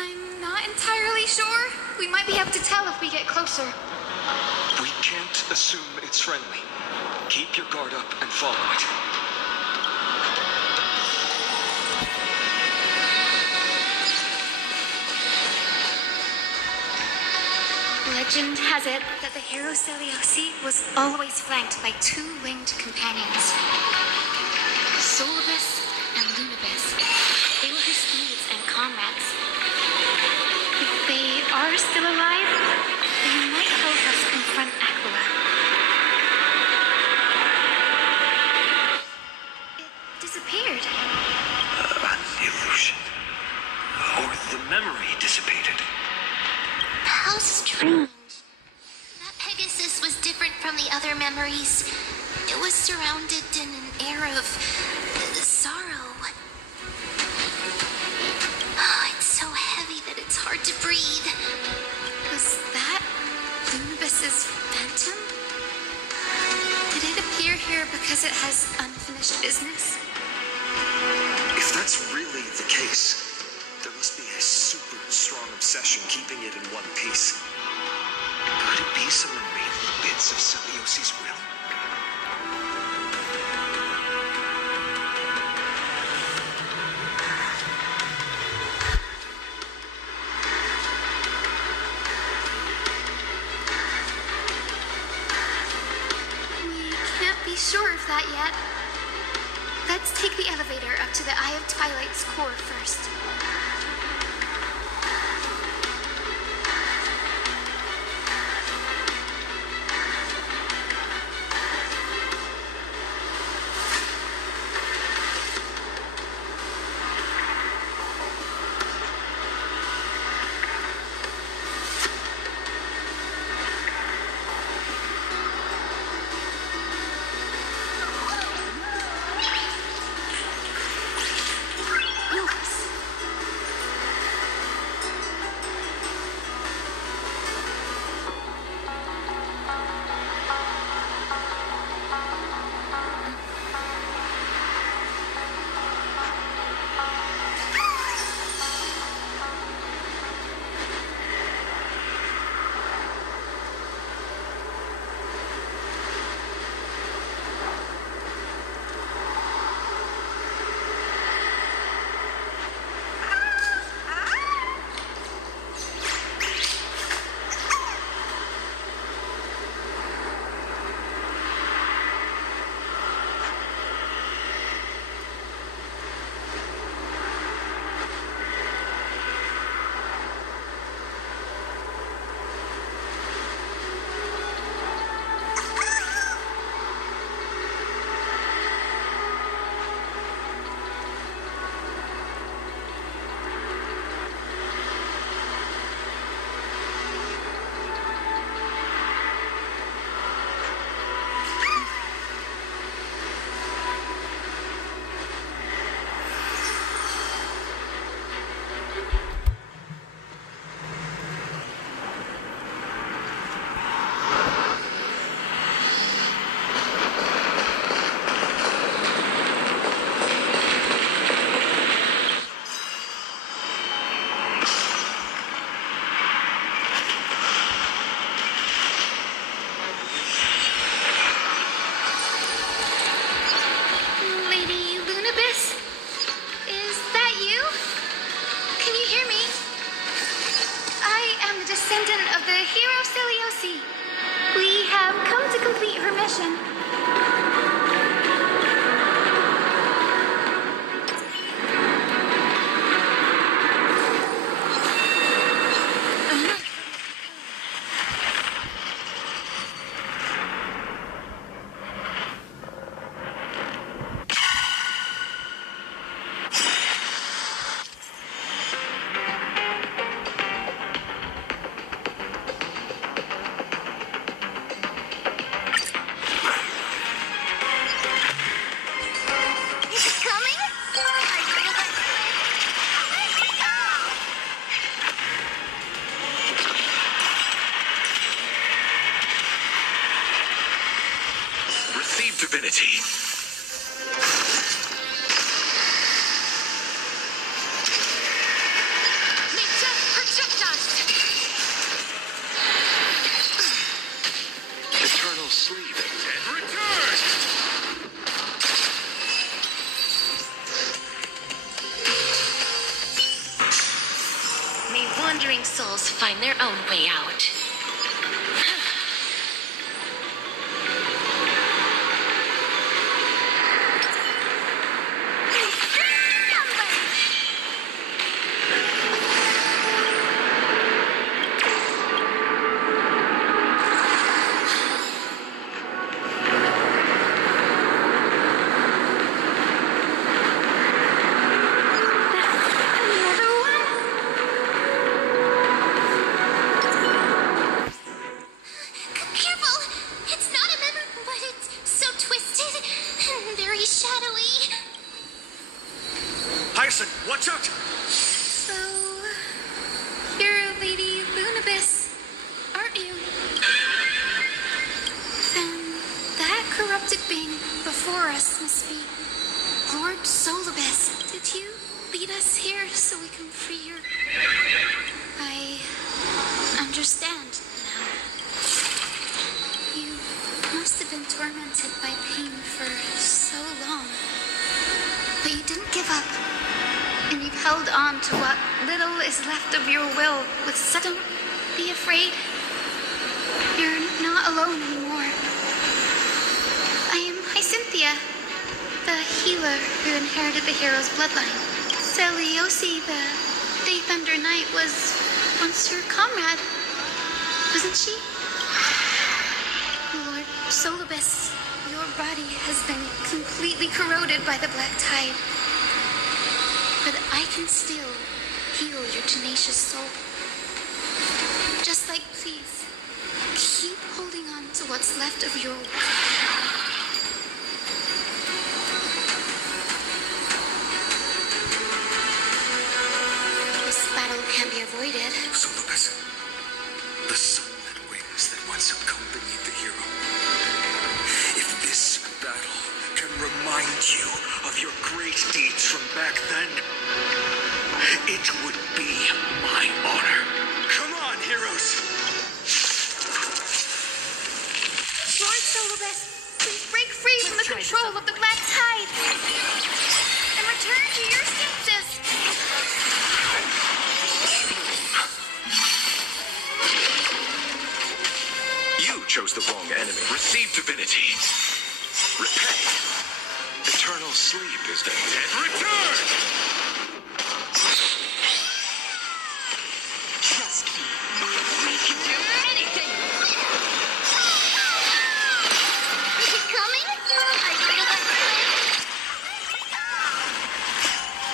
I'm not entirely sure. We might be able to tell if we get closer. We can't assume it's friendly. Keep your guard up and follow it. Legend has it that the hero Elysia was always flanked by two winged companions. Solibus and Lunibus. They were his thieves and comrades. If they are still alive, they might help us confront Aquila. It disappeared. An illusion. Or the memory dissipated. How strange. That Pegasus was different from the other memories. It was surrounded in an air of sorrow. Oh, it's so heavy that it's hard to breathe. Was that Lunibus's phantom? Did it appear here because it has unfinished business? If that's really the case, there must be a super strong obsession keeping it in one piece. Could it be some remaining bits of Celiosi's will? We can't be sure of that yet. Let's take the elevator up to the Eye of Twilight's core first. divinity. May death protect us! Eternal sleep. And return! May wandering souls find their own way out. Careful! It's not a memory, but it's so twisted and very shadowy. Hyacinth, watch out! So, you're Lady Lunabis, aren't you? Then that corrupted being before us must be Lord Solibus. Did you lead us here so we can free your... I understand now. You must have been tormented by pain for so long. But you didn't give up. And you've held on to what little is left of your will with such... Don't be afraid. You're not alone anymore. I am Hyacinthia, the healer who inherited the hero's bloodline. Elysia, the Day Thunder Knight, was once your comrade, wasn't she? Lord Solibus, your body has been completely corroded by the black tide. But I can still heal your tenacious soul. Just like, please, keep holding on to what's left of your... This battle can't be avoided. Solibus, the sunlit wings that once accompanied the hero. If this battle can remind you of your great deeds from back then, it would be my honor. Come on, heroes! Lord Solibus, please break free from the control of the black tide and return to your senses. You chose the wrong enemy. Receive divinity. Repay. Eternal sleep is the dead. Return! Trust me. We can do anything! Is it coming? I feel that.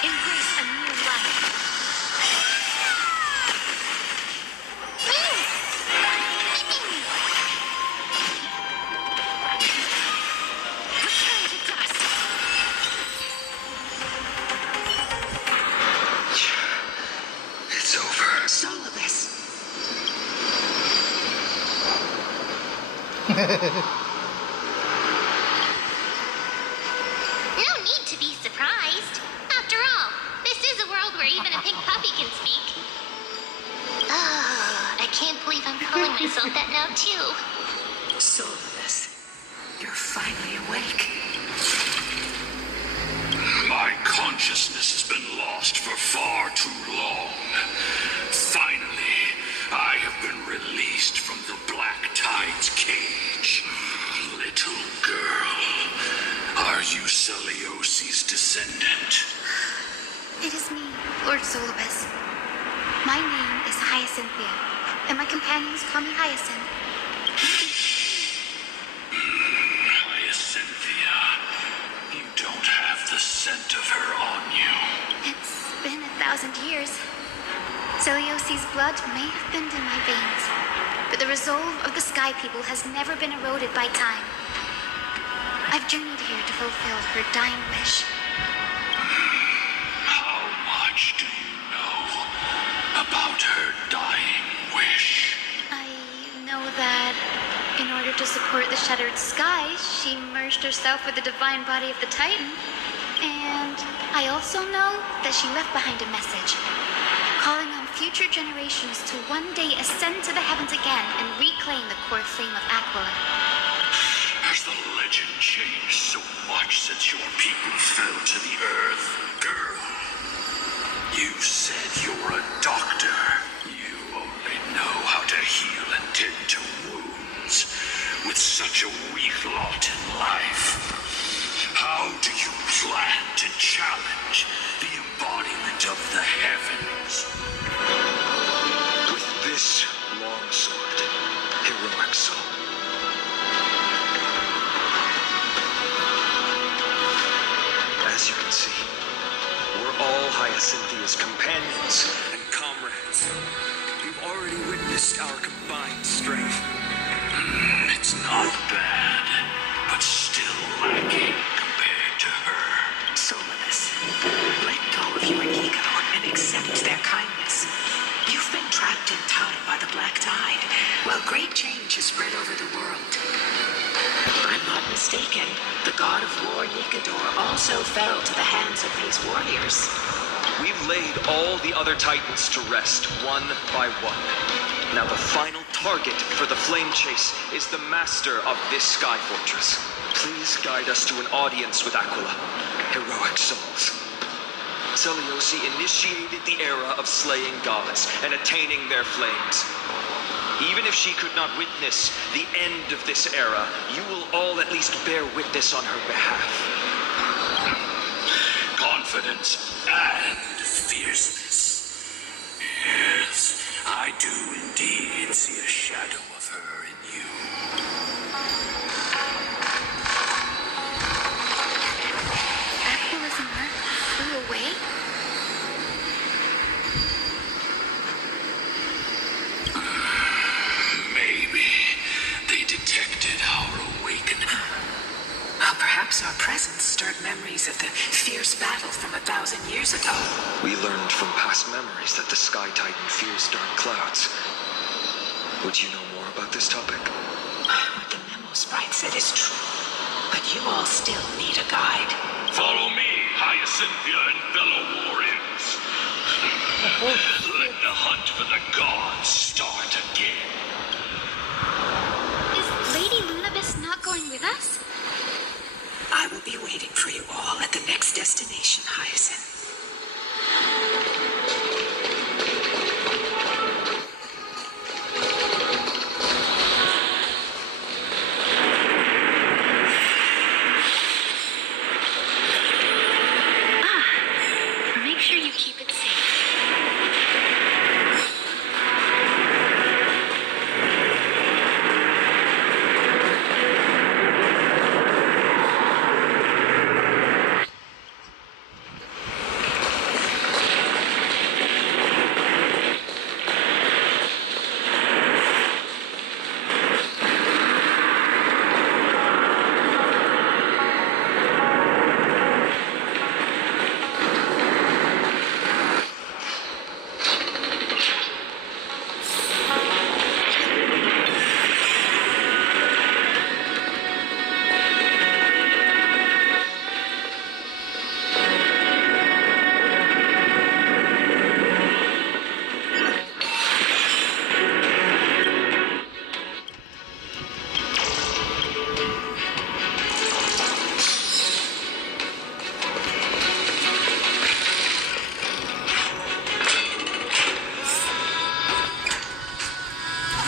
Embrace a new life. Return to dust. It's over. Solibus. No need to be surprised. After all, this is a world where even a pink puppy can speak. Oh, I can't believe I'm calling myself that now, too. Solibus. You're finally awake. My consciousness has been lost for far too long. Finally, I have been released from the Black Tide's cage. Little girl, are you Elysia's descendant? It is me, Lord Solibus. My name is Hyacinthia, and my companions call me Hyacinth. Hyacinthia, you don't have the scent of her on you. It's been 1,000 years. Elysia's blood may have been in my veins, but the resolve of the Sky People has never been eroded by time. I've journeyed here to fulfill her dying wish. How much do you know about her dying wish? I know that in order order to support the shattered sky, she merged herself with the divine body of the Titan. And I also know that she left behind a message, calling on future generations to one day ascend to the heavens again and reclaim the core flame of Aquila. Has the legend changed so much since your people fell to the earth? Girl, you said you're a doctor. You only know how to heal and tend to wounds. With such a weak lot in life, how do you plan to challenge the embodiment of the heavens? With this longsword, heroic soul. As you can see, we're all Hyacinthia's companions and comrades. You've already witnessed our combined strength. It's not bad, but still lacking compared to her. Soulless, let go of your ego and accept their kindness. You've been trapped in time by the Black Tide, while great change has spread over the world. I'm not mistaken. The god of war, Nikador, also fell to the hands of these warriors. We've laid all the other Titans to rest, one by one. Now the final target for the flame chase is the master of this sky fortress. Please guide us to an audience with Aquila. Heroic souls. Elysia initiated the era of slaying gods and attaining their flames. Even if she could not witness the end of this era, you will all at least bear witness on her behalf. Confidence and fierceness. Yes, I do indeed see a shadow of her in you. Aquila's mark flew away? Maybe they detected our awakening. Well, perhaps our presence stirred memories of the fierce battle from 1,000 years ago. We learned from past memories that the Sky Titan fears dark clouds. Would you know more about this topic? What the memo sprite said is true, but you all still need a guide. Follow me, Hyacynthia and fellow warriors. Let the hunt for the gods start again. Is Lady Lunabis not going with us? I will be waiting for you all at the next destination, Hyacinth. Make sure you keep it safe.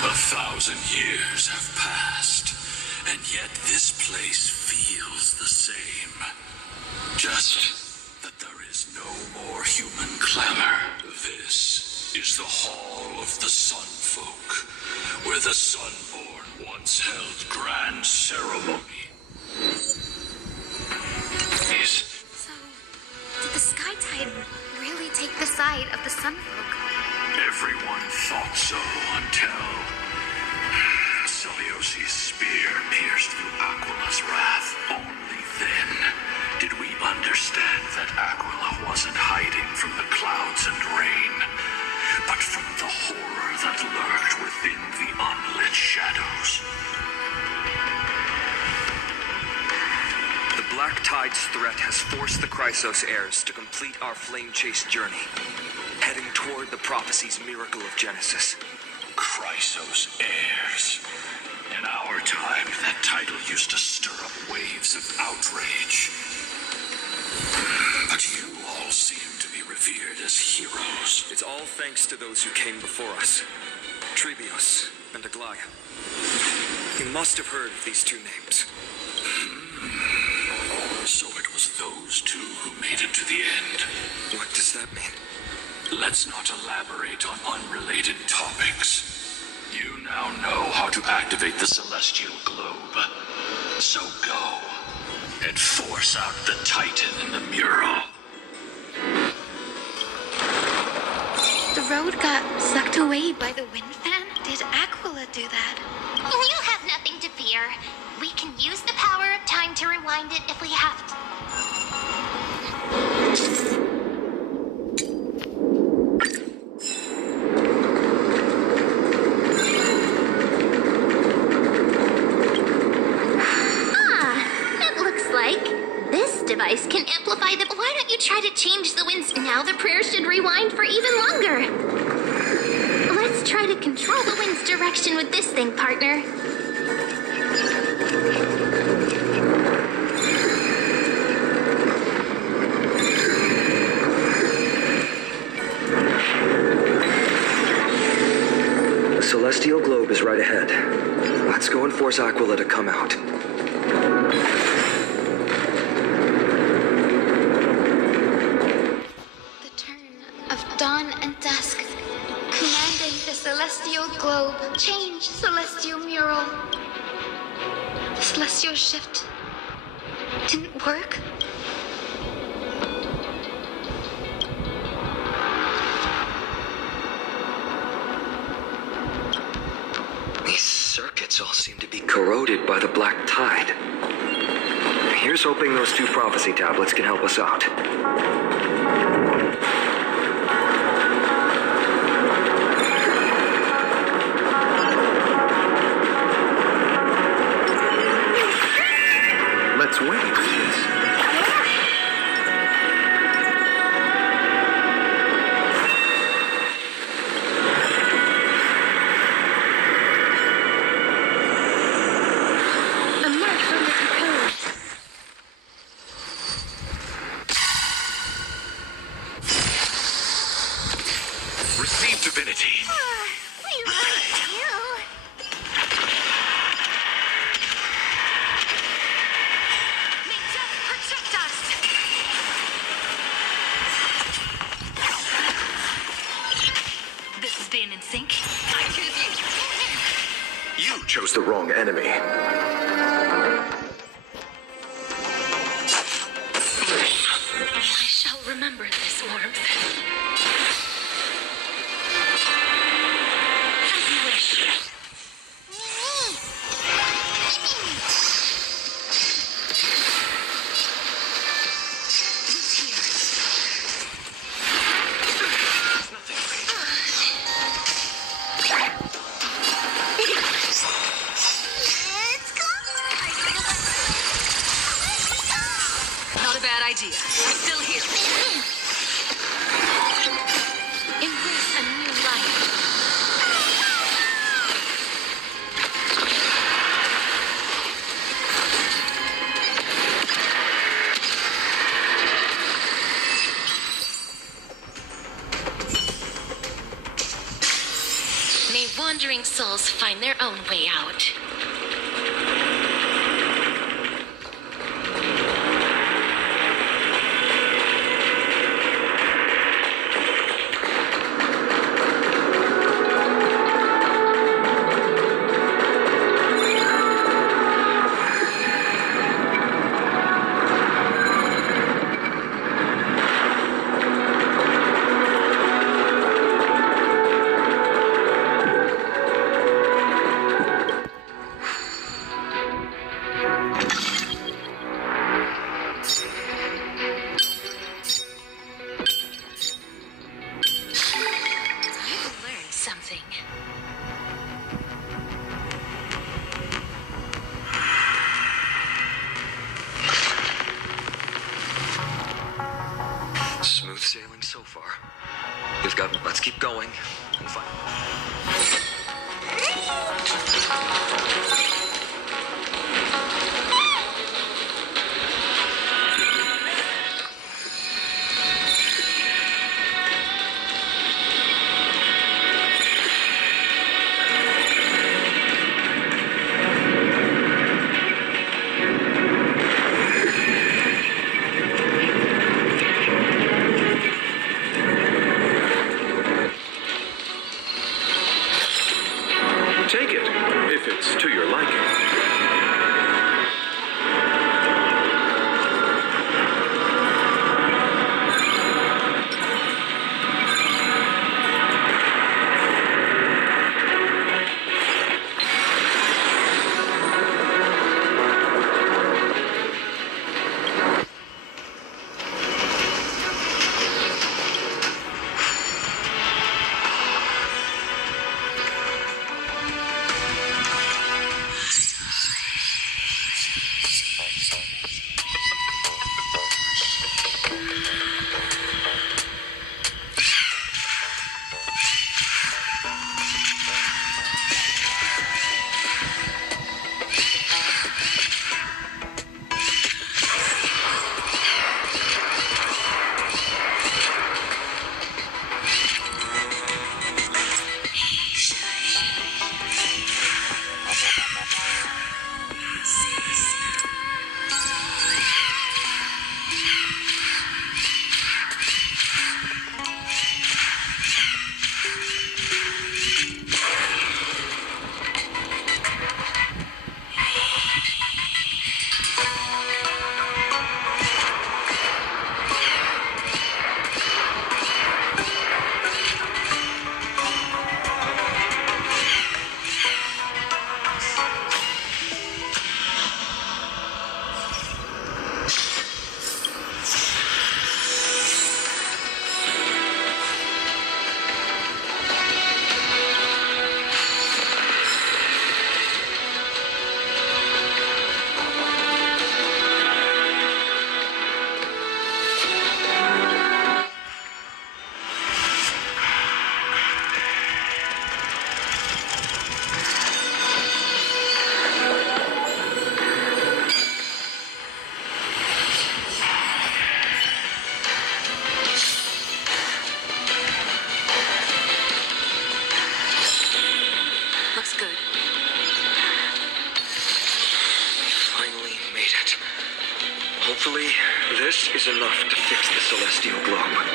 1,000 years have passed, and yet this place feels the same. Just that there is no more human clamor. This is the Hall of the Sun Folk, where the Sunborn once held grand ceremony. So, did the Sky Tide really take the side of the Sun Folk? Everyone thought so until Celiosi's spear pierced through Aquila's wrath. Only then did we understand that Aquila wasn't hiding from the clouds and rain, but from the horror that lurked within the unlit shadows. Tide's threat has forced the Chrysos heirs to complete our flame chase journey, heading toward the prophecy's miracle of Genesis. Chrysos heirs. In our time, that title used to stir up waves of outrage. But you all seem to be revered as heroes. It's all thanks to those who came before us. Trebios and Aglaya. You must have heard of these two names. So it was those two who made it to the end. What does that mean? Let's not elaborate on unrelated topics. You now know how to activate the celestial globe. So go and force out the Titan in the mural. The road got sucked away by the wind fan? Did Aquila do that? You have nothing to fear. We can use the power of time to rewind it if we have to. It looks like this device can amplify the... Why don't you try to change the winds? Now the prayer should rewind for even longer. Let's try to control the wind's direction with this thing, partner. The celestial globe is right ahead. Let's go and force Aquila to come out. The turn of dawn and dusk, commanding the celestial globe, change celestial mural. The celestial shift didn't work. These circuits all seem to be corroded by the black tide. Here's hoping those two prophecy tablets can help us out. Let's wait. Emerge from the cocoon. Receive divinity. We like you. May death protect us! This is being in sync. I choose you. You chose the wrong enemy. I shall remember this warmth. As you wish. Who's here? It's gone. Not a bad idea. I'm still here. Embrace a new life. May wandering souls find their own way out. Let's keep going. And find... Take it, if it's to your liking. Looks good. Finally made it. Hopefully, this is enough to fix the celestial globe.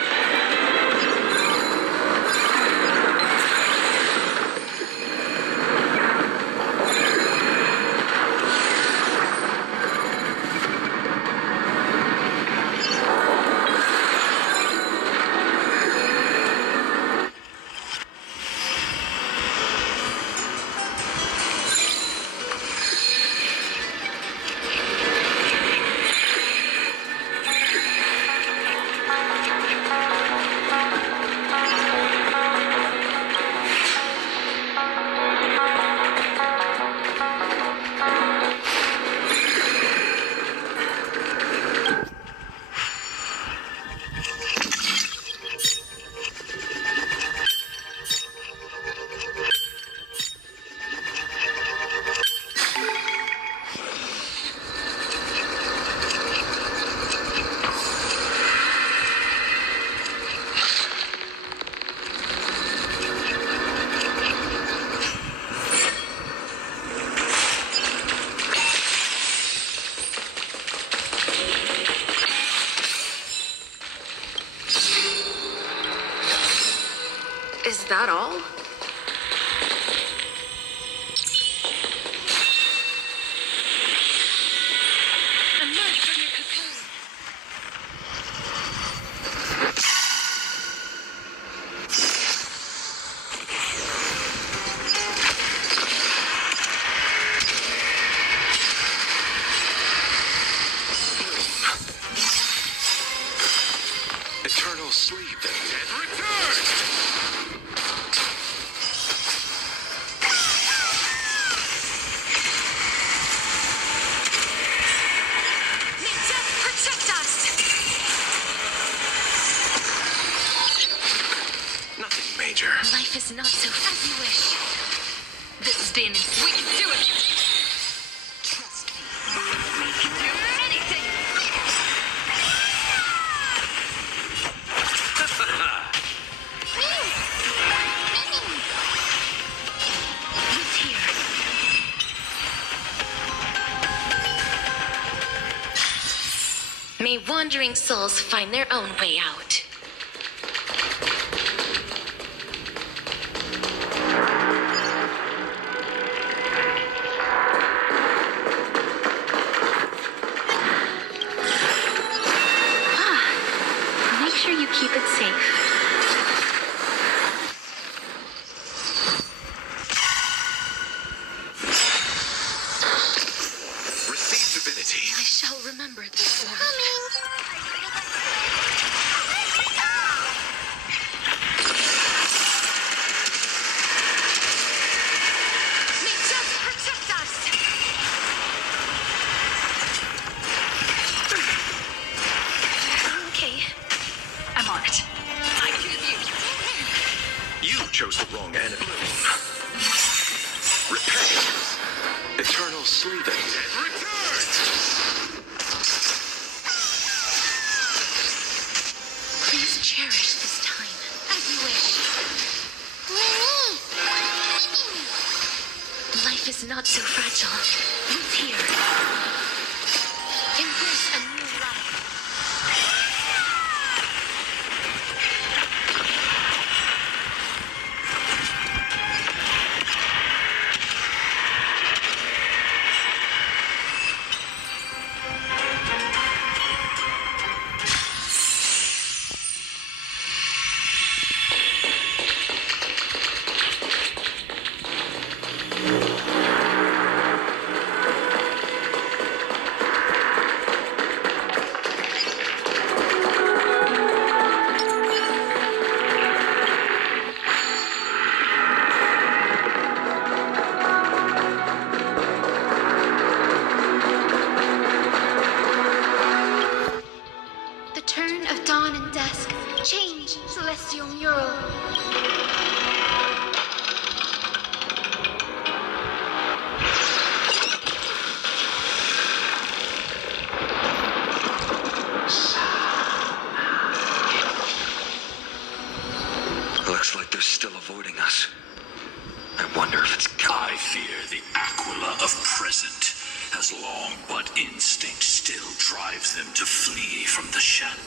Is that all? Emerge from your cocoon. Eternal sleep. And return! Major. Life is not so as you wish. This is being insane. We can do it! Trust me. We can do anything! Who's here? May wandering souls find their own way out. Make sure you keep it safe. Receive divinity. I shall remember this one. May just protect us! Okay. I'm on it. I choose you. You chose the wrong enemy. Repay. Eternal sleeving. Return. Please cherish this time, as you wish. Life is not so fragile. Who's here? Embrace a new life. The turn of dawn and dusk. Change, celestial mural. Looks like they're still avoiding us. I wonder if it's I fear the Aquila of present, as long but instinct still drives them to flee from the shadow.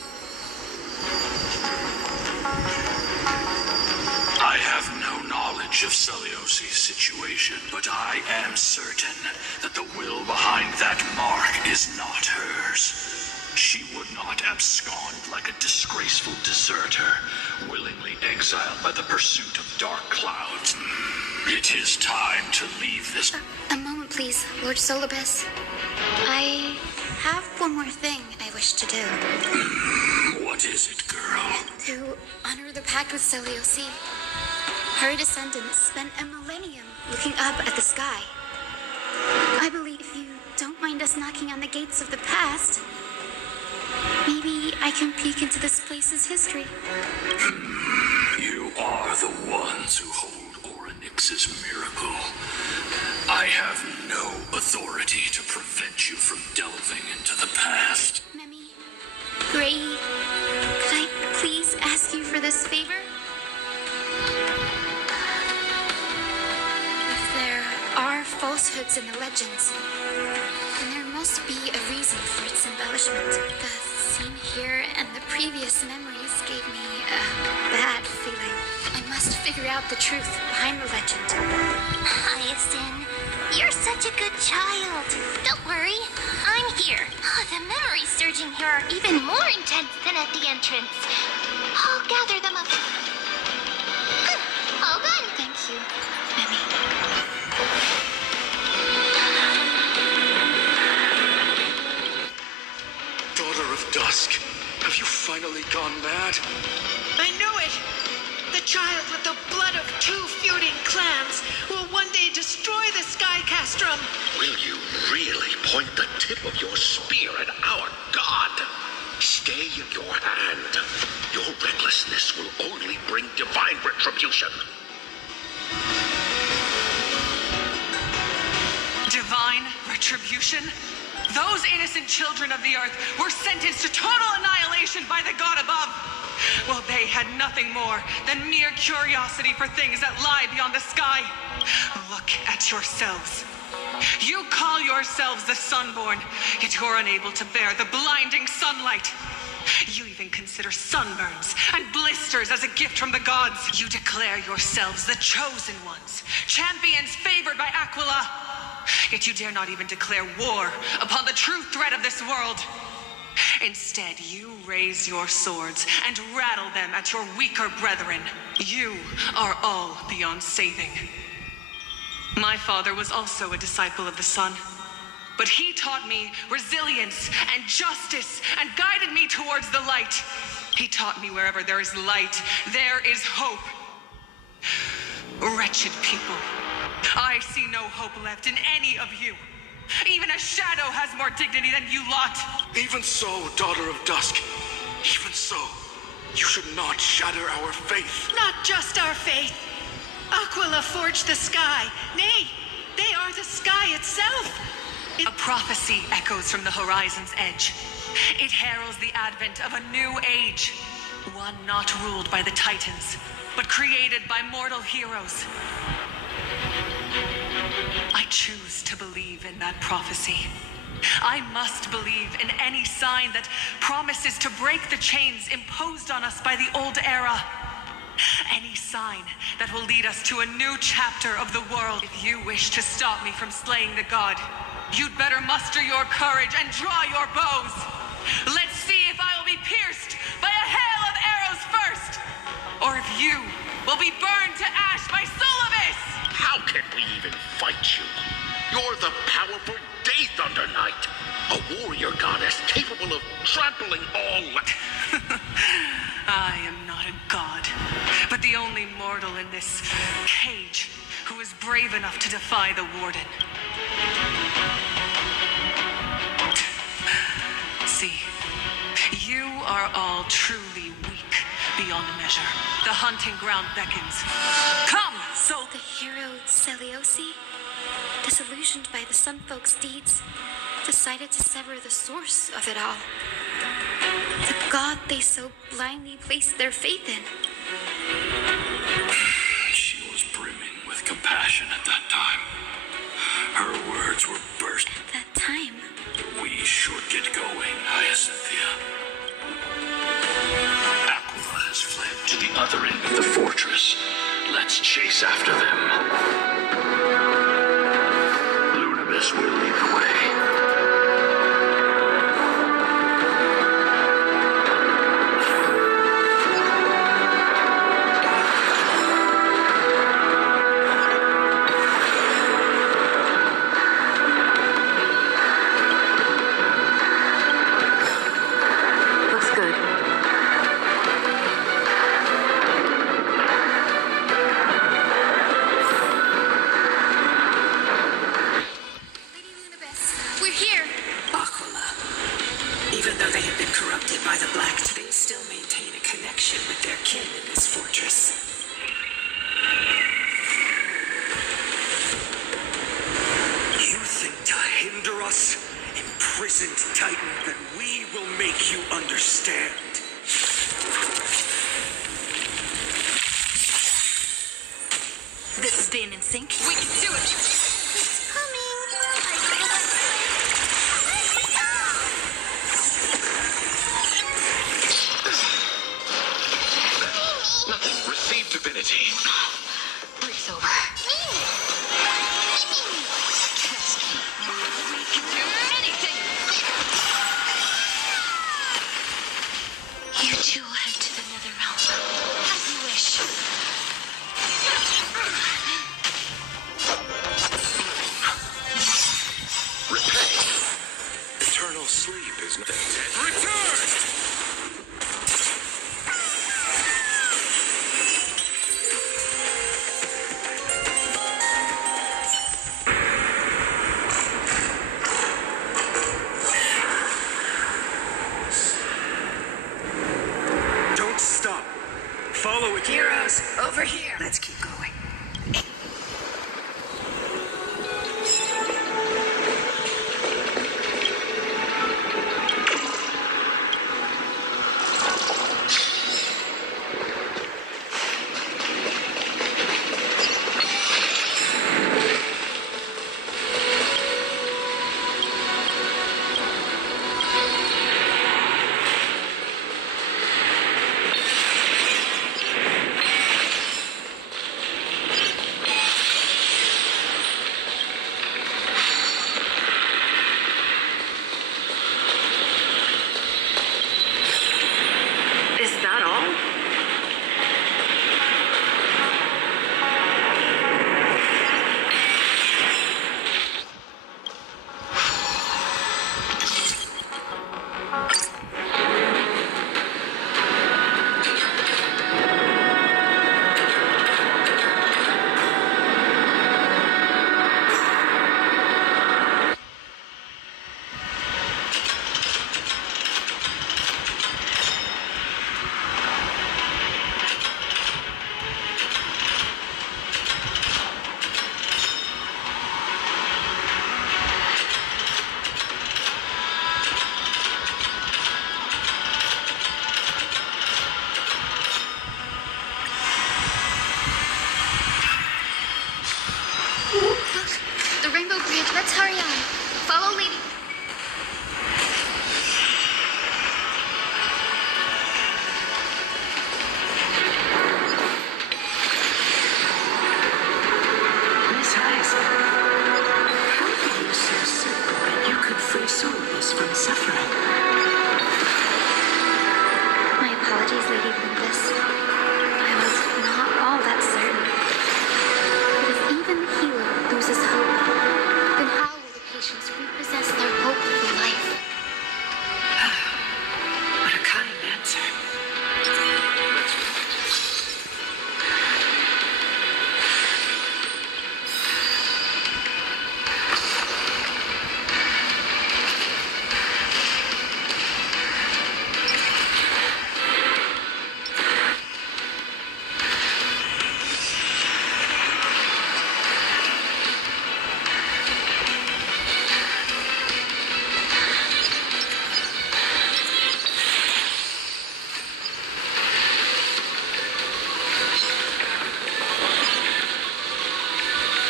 I have no knowledge of Celiosi's situation, but I am certain that the will behind that mark is not hers. She would not abscond like a disgraceful deserter, willingly exiled by the pursuit of dark clouds. It is time to leave this. A moment, please, Lord Solibus. I have one more thing I wish to do. What is it, girl? To honor the pact with Celiosi. Her descendants spent a millennium looking up at the sky. I believe you don't mind us knocking on the gates of the past. Maybe I can peek into this place's history. You are the ones who hold Orynyx's miracle. I have no authority to prevent you from delving into the past. Memi, Gray, could I please ask you for this favor? If there are falsehoods in the legends, then there must be a reason for its embellishment. The scene here and the previous memories gave me a bad feeling. I must figure out the truth behind the legend. Hyacinth, you're such a good child. Don't worry, I'm here. The memories surging here are even more intense than at the entrance. I'll gather them up. All done. Thank you, Memi. Daughter of Dusk, have you finally gone mad? I knew it! The child with the blood of two feuding clans will one day destroy the Sky Castrum. Will you really point the tip of your spear at our god? Stay in your hand. Your reckless Faithlessness will only bring divine retribution. Divine retribution? Those innocent children of the earth were sentenced to total annihilation by the god above. Well, they had nothing more than mere curiosity for things that lie beyond the sky. Look at yourselves. You call yourselves the Sunborn, yet you're unable to bear the blinding sunlight. You even consider sunburns and blisters as a gift from the gods. You declare yourselves the chosen ones, champions favored by Aquila. Yet you dare not even declare war upon the true threat of this world. Instead, you raise your swords and rattle them at your weaker brethren. You are all beyond saving. My father was also a disciple of the sun, but he taught me resilience and justice and guided me towards the light. He taught me wherever there is light, there is hope. Wretched people, I see no hope left in any of you. Even a shadow has more dignity than you lot. Even so, daughter of dusk, even so, you should not shatter our faith. Not just our faith. Aquila forged the sky. Nay, they are the sky itself. A prophecy echoes from the horizon's edge. It heralds the advent of a new age. One not ruled by the Titans, but created by mortal heroes. I choose to believe in that prophecy. I must believe in any sign that promises to break the chains imposed on us by the old era. Any sign that will lead us to a new chapter of the world. If you wish to stop me from slaying the god, you'd better muster your courage and draw your bows. Let's see if I will be pierced by a hail of arrows first, or if you will be burned to ash by Solibus! How can we even fight you? You're the powerful Day Thunder Knight, a warrior goddess capable of trampling all. I am not a god, but the only mortal in this cage who is brave enough to defy the Warden. See, you are all truly weak beyond measure. The hunting ground beckons. Come, so The hero Elysia, disillusioned by the Sun Folk's deeds, decided to sever the source of it all. The god they so blindly placed their faith in. She was brimming with compassion at that time. Her words were burst. At that time, We should get going, Hyacinthia. Aquila has fled to the other end of the fortress. Let's chase after them. Lunibus will lead the way. Looks good. Lady Lunibus, we're here. Aquila. Even though they have been corrupted by the Black, they still maintain a connection with their kin in this fortress. You think to hinder us, imprisoned Titan, then we will make you understand. This is Bane in Sync. We can do it! It's coming. Nothing. Receive divinity. Breathe over. Trust me. We can do anything! You two will head to the Nether Realm. As you wish. here. Let's keep going. Let's hurry on. Follow Lady. Miss Eyes, how are you so simple that you could free souls from suffering? My apologies, Lady Lumbus. I was not all that certain. But if even the healer loses hope, then how will the patients repossess their hope for life? What a kind answer.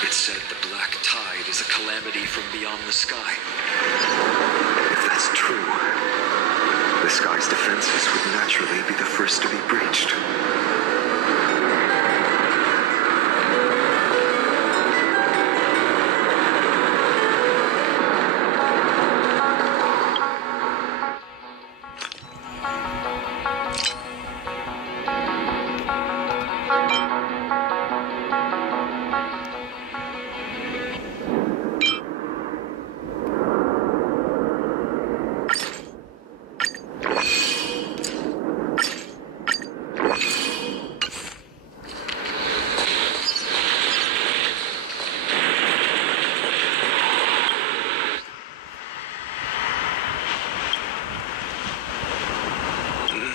It's said the black tide is a calamity from beyond the sky. If that's true, the sky's defenses would naturally be the first to be breached.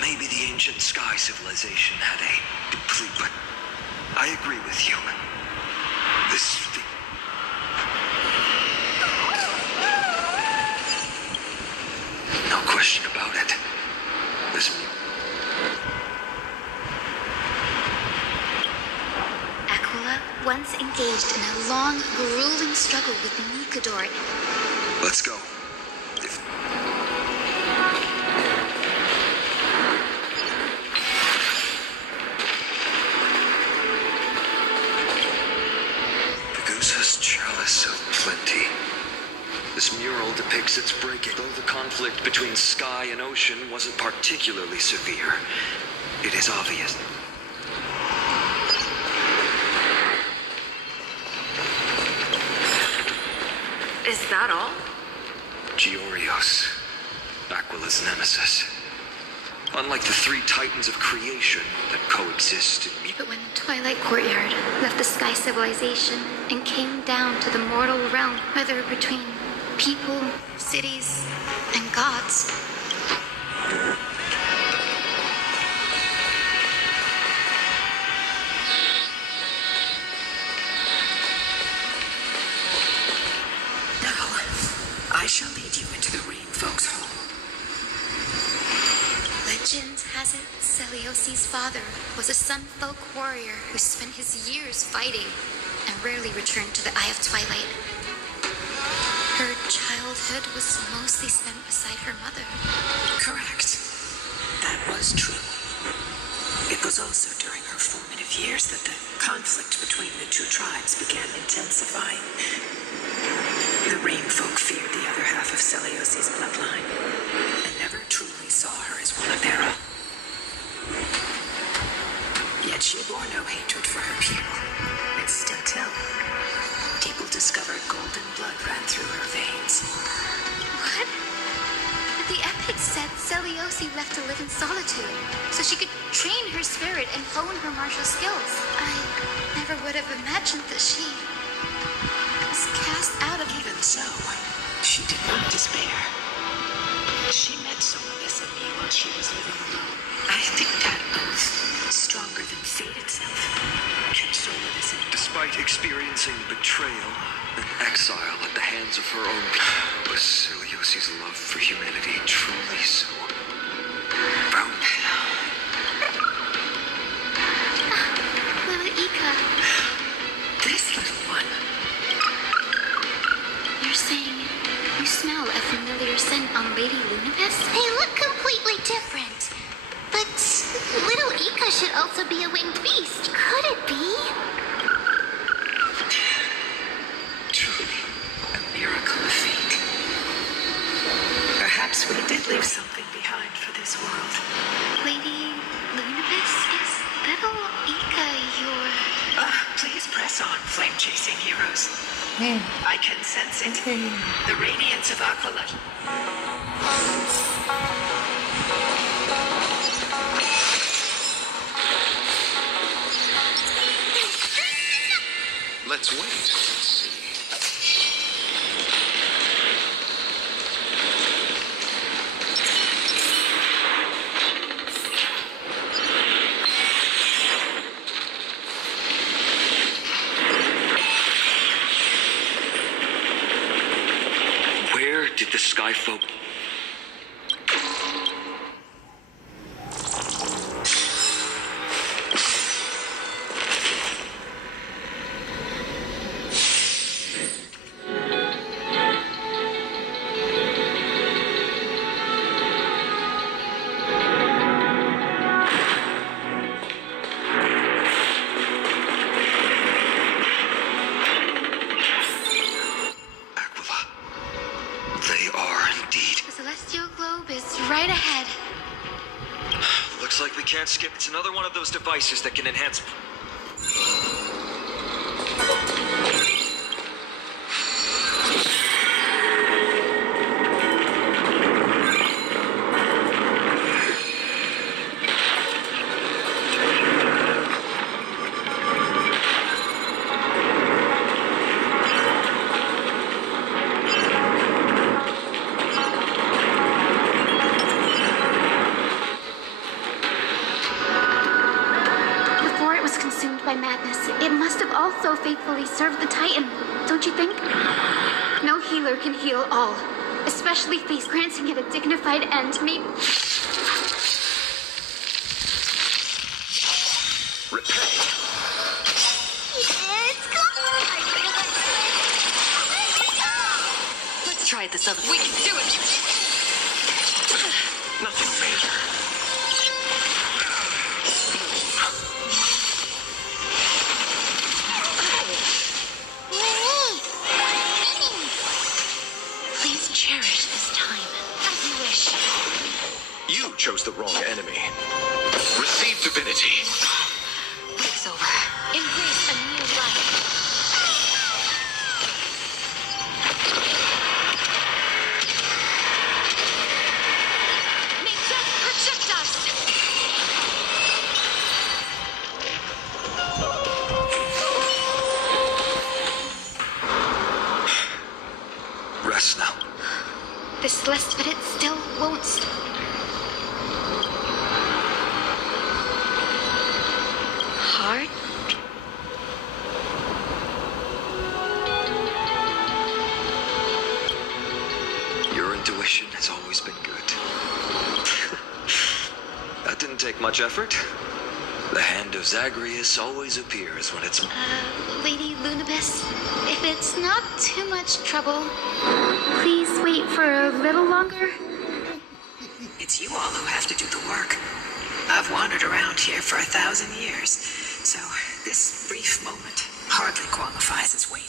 Maybe the ancient sky civilization had a complete, but I agree with you. This thing... No question about it. This... Aquila once engaged in a long, grueling struggle with Nikador. Let's go. If... Pegusa's Chalice of Plenty. This mural depicts its breaking. Though the conflict between sky and ocean wasn't particularly severe, it is obvious. Is that all? Giorios, Aquila's nemesis. Unlike the three titans of creation that coexist in me. But when the Twilight Courtyard left the Sky Civilization and came down to the mortal realm, whether between people, cities, and gods, Celiosi's father was a Sunfolk warrior who spent his years fighting and rarely returned to the Eye of Twilight. Her childhood was mostly spent beside her mother. Correct. That was true. It was also during her formative years that the conflict between the two tribes began intensifying. The Rainfolk feared the other half of Celiosi's bloodline and never truly saw her as one of their own. Yet she bore no hatred for her people. Instead, people discovered golden blood ran through her veins. What? The epic said Celiosi left to live in solitude, so she could train her spirit and hone her martial skills. I never would have imagined that she was cast out of... Even so, she did not despair. She met some of this in me while she was living alone. I think that oath, stronger than fate itself, can soul this in. Despite experiencing betrayal and exile at the hands of her own people, was Celiosi's love for humanity truly so profound? Little Ika. This little one. You're saying you smell a familiar scent on Lady Lunibus? They look completely different. But little Ika should also be a winged beast. Could it be? Truly, a miracle of fate. Perhaps we did leave something behind for this world. Lady Lunibus, is little Ika your... Please press on, flame-chasing heroes. I can sense it. The radiance of Aquila. Let's wait and see. Where did the Skyfolk... They are indeed. The celestial globe is right ahead. Looks like we can't skip. It's another one of those devices that can enhance... By madness, it must have also faithfully served the Titan, don't you think? No healer can heal all, especially face granting it a dignified end. Maybe. Let's try it this other. We can do it. Nothing major. Please cherish this time, as you wish. You chose the wrong enemy. Receive divinity. It's over. Embrace a new life. May death protect us! Rest now. This last bit, it still won't stop. Hard? Your intuition has always been good. That didn't take much effort. The hand of Zagreus always appears when it's... Lady Lunabis, if it's not too much trouble, please wait for a little longer. It's you all who have to do the work. I've wandered around here for 1,000 years, so this brief moment hardly qualifies as waiting.